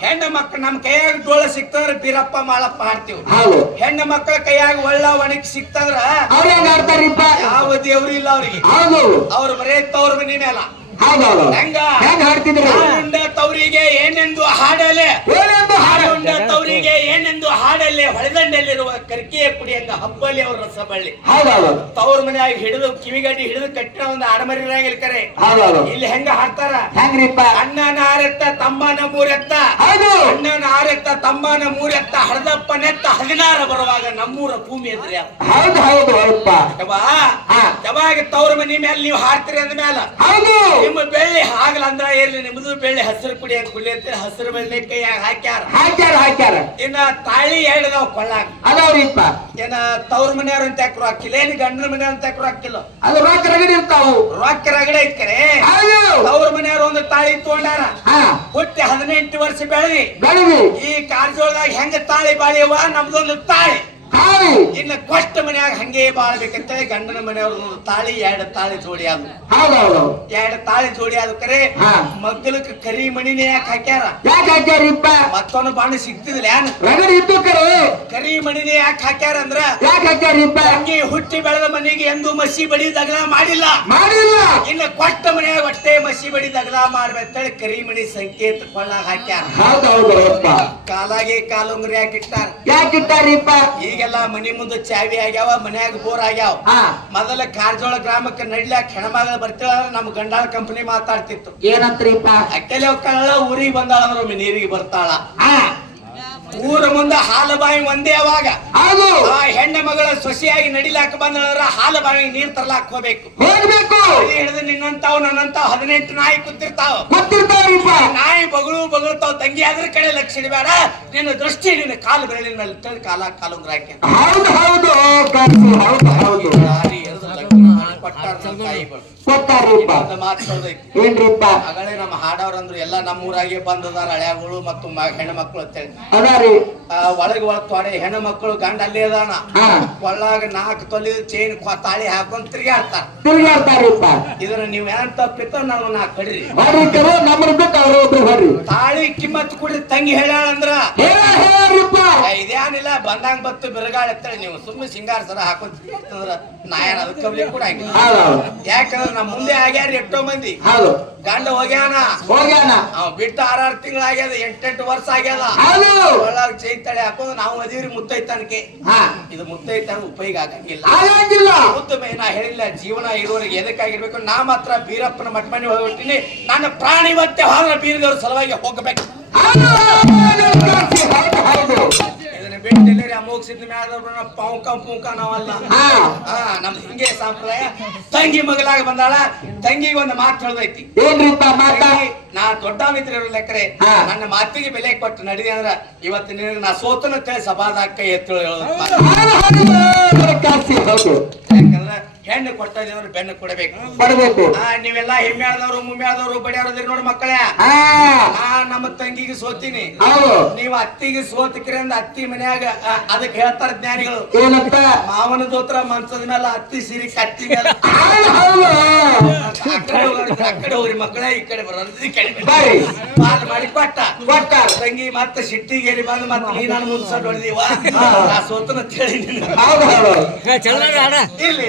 ಹೆಣ್ಣು ಮಕ್ಕಳು ನಮ್ ಕೈಯಾಗ ಡೋಳ ಸಿಕ್ತಂದ್ರ ಬೀರಪ್ಪ ಮಾಳಪ್ಪ ಹಾಡ್ತೀವಿ. ಹೌದು. ಹೆಣ್ಣು ಮಕ್ಕಳ ಕೈಯಾಗ ಒಳ್ಳ ಒಣಗಿ ಸಿಕ್ತಂದ್ರ ಅವ್ರ ಹೆಂಗ ಆಡ್ತಾರಿಪ್ಪ? ಯಾವ ದೇವ್ರು ಇಲ್ಲ ಅವ್ರಿಗೆ. ಹೌದು. ಅವ್ರು ಬರೇ ತವ್ರ ಮನಿ ಮೇಲ. ಹೌದೌದು. ಹೆಂಗ ಹೆಂಗ ಹಾಡ್ತಿದ್ರು? ಹಾಡುಂಡ ತವರಿಗೆ ಏನೆಂದು ಹಾಡಲೆ, ಹಾಡುಂಡ ತವರಿಗೆ ಏನೆಂದು ಹಾಡಲೆ, ಹೊಳೆದಂಡಲ್ಲಿರುವ ಕರ್ಕಿಯ ಕುಡಿಯಂಗ ಹಬ್ಬಲಿ ಅವ್ರ ರಸ ಬಳ್ಳಿ. ಹೌದೌದು. ತವ್ರ ಮನೆಯಾಗಿ ಹಿಡಿದು ಕಿವಿಗಡ್ಡಿ ಹಿಡಿದು ಕಟ್ಟಿನ ಒಂದು ಆಡಮರಿರಾಗಿಲ್ ಕರೆ. ಹೌದೌದು. ಇಲ್ಲಿ ಹೆಂಗ ಹಾಡ್ತಾರ? ಹೆಂಗ್ರಿಪ್ಪ? ಅಣ್ಣನ ಆರೆತ್ತ ತಮ್ಮನ ಮೂರೆತ್ತ, ಹೌದು. ಅಣ್ಣನ ಆರೆತ್ತ ತಮ್ಮನ ಮೂರೆತ್ತ, ಹಡದಪ್ಪ ನೆತ್ತ 16 ಬರುವಾಗ ನಮ್ಮೂರ ಭೂಮಿ ಎದ್ರಿ. ಹೌದು ಹೌದು ಅಪ್ಪ. ಯಾವಾಗ ತವ್ರ ಮನಿ ಮೇಲೆ ನೀವು ಹಾಡ್ತೀರಿ ಅಂದ ಮ್ಯಾಲ ಹೌದು ನಿಮ್ಮ ಬೆಳ್ಳಿ ಹಾಗಲ್ಲ ಅಂದ್ರ ಇರ್ಲಿ, ನಿಮ್ದು ಬೆಳ್ಳಿ ಹಸಿರು ಕುಡಿ ಅಂತ ಕುಡಿ ಅಂತ ಹಸಿರು ಬೆಳ್ಳಿ ಕೈಯಾಗ ಹಾಕ್ಯಾರ. ಹಾಕ್ಯಾರ. ಇನ್ನ ತಾಳಿ ಎರಡದಾವ್ ಕೊಳ್ಳಾಗ ಅದಾವ್ರಿಪ್ಪ. ಏನ ತವ್ರ ಮನೆಯವ್ರ ಅಂತ ಯಾಕ್ರು ಹಾಕಿಲ್ಲ, ಏನ್ ಗಂಡನ ಮನೆಯವ್ರ ಅಂತ ಯಾಕ್ರು ಹಾಕಿಲ್ಲ. ಅದು ರೊಕ್ಕ ರಗಡಿ ಇರ್ತಾವು. ರೊಕ್ಕ ರಗಡೆ ಐತ್ಕರೆ. ತವ್ರ ಮನೆಯವ್ರ ಒಂದು ತಾಳಿ ತಗೊಂಡಾರ. ಹುಟ್ಟಿ 18 ವರ್ಷ ಬೆಳಗಿ ಈ ಕಾರಜೋಳದಾಗ ಹೆಂಗ ತಾಳಿ ಬಾಳಿಯವ ನಮ್ದೊಂದು ತಾಳಿ. ಇನ್ನ ಕೊಟ್ಟ ಮನ್ಯಾಗ ಹಂಗೆ ಬಾಳ್ಬೇಕಂತೇಳಿ ಗಂಡನ ಮನೆಯವ್ರ ತಾಳಿ 2 ತಾಳಿ ಜೋಡಿ ಆದ. 2 ತಾಳಿ ಜೋಡಿ ಆದ ಕರೆ. ಮಗ್ಗಲಕ್ಕೆ ಕರಿ ಮಣಿನೇ ಯಾಕೆ ಹಾಕ್ಯಾರ? ಮತ್ತೊಂದು ಬಾಣ ಸಿಗ್ತಿದಿಲ್ಲ ಕರಿ ಮಣಿನೇ ಯಾಕೆ ಹಾಕ್ಯಾರ ಅಂದ್ರ ಹಂಗೆ ಹುಟ್ಟಿ ಬೆಳೆದ ಮನೆಗೆ ಎಂದು ಮಸಿ ಬಡಿ ದಗಲ ಮಾಡಿಲ್ಲ. ಇನ್ನ ಕೊಟ್ಟ ಮನ್ಯಾಗ ಹೊಟ್ಟೆ ಮಸಿ ಬಡಿ ದಗಲ ಮಾಡ್ಬೇಕಂತೇಳಿ ಕರಿ ಮಣಿ ಸಂಕೇತ ಕೊಳ್ಳಾಗ ಹಾಕ್ಯಾರ. ಕಾಲಾಗೆ ಕಾಲುಂಗ್ರಿ ಯಾಕಿಟ್ಟಾರ? ಈಗೆಲ್ಲ ಮನಿ ಮುಂದೆ ಚಾವಿ ಆಗ್ಯಾವ, ಮನ್ಯಾಗ ಬೋರ್ ಆಗ್ಯಾವ. ಮೊದಲ ಕಾರಜೋಳ ಗ್ರಾಮಕ್ಕೆ ನಡ್ಲಾಕ ಹೆಣ್ಮಗಳ ಬರ್ತಾಳ ನಮ್ ಗಂಡಾಳ ಕಂಪನಿ ಮಾತಾಡ್ತಿತ್ತು. ಏನಂತ್ರಿಪ್ಪ? ಅಕ್ಕಲೆ ಒಕ್ಕಳ ಊರಿಗೆ ಬಂದಾಳ ಅಂದ್ರೆ ನೀರಿಗೆ ಬರ್ತಾಳ. ಊರ ಮುಂದೆ ಹಾಲು ಬಾವಿ ಒಂದೇ. ಅವಾಗ ಆ ಹೆಣ್ಣ ಮಗಳ ಸೊಸೆಯಾಗಿ ನಡಿಲಾಕ ಬಂದಳ ಹಾಲು ಬಾವಿಗೆ ನೀರ್ ತರ್ಲಾಕ್ ಹೋಗ್ಬೇಕು. ಹಿಡಿದು ನಿನ್ನಂತಾವ್ ನನ್ನಂತಾವ್ 18 ನಾಯಿ ಕೂತಿರ್ತಾವ. ನಾಯಿ ಬಗಳ್ತಾವ್. ತಂಗಿ ಅದ್ರ ಕಡೆ ಲಕ್ಷ ಇಡಬೇಡ, ನಿನ್ನ ದೃಷ್ಟಿ ನಿನ್ನ ಕಾಲು ಬೆರಳಿನ ಮೇಲೆ ಕಾಲುಂಗ್ರ ಹಾಕಿ ಅಗಳೇ ನಮ್ಮ ಹಾಡವ್ರಂದ್ರು ಎಲ್ಲ ನಮ್ಮೂರಾಗೆ ಬಂದದಾರ ಹಳ್ಯಾಗಳು ಮತ್ತು ಹೆಣ್ಣು ಮಕ್ಕಳು ಅಂತೇಳಿ. ಒಳಗೆ ತೊಡೆ ಹೆಣ್ಣು ಮಕ್ಕಳು ಗಂಡ ಅಲ್ಲೇ ಅದಾನ. ಒಳ್ಳಾಗ 4 ತೊಲಿ ಚೈನ್ ತಾಳಿ ಹಾಕೊಂಡ್ ತಿರ್ಗಾಡ್ತಾರ. ಇದನ್ನ ನೀವ್ ಏನ್ ತಪ್ಪಿತ್ತ ನಾವು 4 ಕಡ್ರಿ ತಾಳಿ ಕಿಮ್ಮತ್ ಕುಡ್ರಿ ತಂಗಿ ಹೇಳ್ಯಾಳಂದ್ರ ಇದೇನಿಲ್ಲ ಬಂದಂಗ ಬತ್ತು ಬಿರುಗಾಳ ಎತ್ತಳಿ. ನೀವು ಸುಮ್ಮನೆ ಸಿಂಗಾರ ಸರ ಹಾಕೊಂಡ್ ತಿರ್ಗಾಡ್ತಂದ್ರ ನಾ ಏನ್ ಅದಕ್ಕೆ ಕಬ್ಲಿ ಕೂಡ ಆಗಿಲ್ಲ. ಯಾಕಂದ್ರ ನಮ್ ಮುಂದೆ ಆಗ್ಯಾರ ಎಷ್ಟೋ ಮಂದಿ. ಗಂಡ ಹೋಗ್ಯಾನ ಅವ್ ಬಿಟ್ಟು 6 ತಿಂಗಳಾಗ್ಯದ, 8 ವರ್ಷ ಆಗ್ಯದ. ಒಳಗ ಚೈತಾಳೆ ಹಾಕೋದು ನಾವು ಅದೀವ್ರಿ ಮುತ್ತೈತನಕ್ಕೆ. ಇದು ಮುತ್ತೈತನ ಉಪಯೋಗ ಆಗಂಗಿಲ್ಲ. ಮುತ್ತು ನಾ ಹೇಳಿಲ್ಲ, ಜೀವನ ಇರುವವರೆಗೆ ಎದಕ್ಕಾಗಿರ್ಬೇಕು. ನಾ ಮಾತ್ರ ಬೀರಪ್ಪನ ಮಟ್ಮನಿ ಹೋಗ್ಬಿಟ್ಟಿನಿ. ನನ್ನ ಪ್ರಾಣಿ ಮತ್ತೆ ಹೋದ್ರ ಬೀರದವ್ರ ಸಲುವಾಗಿ ಹೋಗ್ಬೇಕು. ಬಿಟ್ಟು ಅಮೋಘಸಿದ ಮ್ಯಾಲ ಪೌಕ ನಾವಲ್ಲ. ನಮ್ದು ಹಿಂಗೆ ಸಂಪ್ರದಾಯ. ತಂಗಿ ಮಗಲಾಗ ಬಂದಾಳ. ತಂಗಿಗೆ ಒಂದು ಮಾತು ಹೇಳ್ದೈತಿ. ನಾ ದೊಡ್ಡ ಮಿತ್ರ ಲೆಕ್ಕರೆ ನನ್ನ ಮಾತಿಗೆ ಬೆಲೆ ಕೊಟ್ಟು ನಡಿದೆ ಅಂದ್ರ ಇವತ್ತು ನಿನಗೆ ನಾ ಸೋತನ ತಿಳಿ ಸಭಾದಾಗ ಕೈ ಎತ್ತೇಳು ಹೇಳೋದು. ಯಾಕಂದ್ರ ಹೆಣ್ಣು ಕೊಟ್ಟದ್ರೆ ಬೆನ್ನು ಕೊಡಬೇಕು. ನೀವೆಲ್ಲಾ ಹೆಮ್ಮೆದವ್ರು ಮುಮ್ಮೆದವ್ರು ಬಡಿಯವ್ರದ್ರಿ ನೋಡಿ ಮಕ್ಕಳೇ. ನಾ ನಮ್ಮ ತಂಗಿಗೆ ಸೋತೀನಿ, ನೀವ್ ಅತ್ತಿಗೆ ಸೋತಿಕ್ರಿ ಅಂದ ಅತ್ತಿ ಮನ್ಯಾಗ ಅದಕ್ಕೆ ಹೇಳ್ತಾರ ಜ್ಞಾನಿಗಳು. ಮಾವನ ದೋತ್ರ ಮಂಚದ ಮೇಲೆ ಅತ್ತಿ ಸಿರಿ ಕತ್ತಿ ಮೇಲೆ. ಆ ಕಡೆ ಹೋಗ್ರಿ ಮಕ್ಕಳೇ, ಈ ಕಡೆ ಬರೋದು ಈ ಕಡೆ ಮಾಲ್ ಮಾಡಿ ಕೊಟ್ಟ ತಂಗಿ ಮತ್ತೆ ಸಿಟ್ಟಿಗೇರಿ ಬಂದು ಮತ್ತೆ ನೀ ನಾನು ಮುಂದ್ಸಡ್ ಹೊಡೆದಿವ ನಾ ಸೋತನ ತಿಳಿ ಇರ್ಲಿ.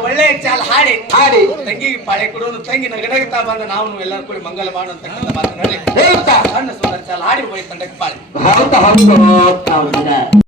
ಒಳ್ಳೆ ಚಾಲ್ ಹಾಡಿ ಹಾಡಿ ತಂಗಿಗೆ ಪಾಳೆ ಕೊಡೋನು ತಂಗಿ ನಗನಗ್ತಾ ಬಂದ ನಾವು ಎಲ್ಲರೂ ಕೂಡ ಮಂಗಲ ಮಾಡುವಂತಕ್ಕಂಥ ಮಾತನ್ನ ಹೇಳಿ ಹೇಳ್ತಾ ಸಣ್ಣ ಸುಂದರ ಚಾಲ್ ಹಾಡಿ ಹೋಗಿ ತಂಡಕ್ಕೆ ಪಾಳೆ ಹೌದು ಹೌದು ಹೌದು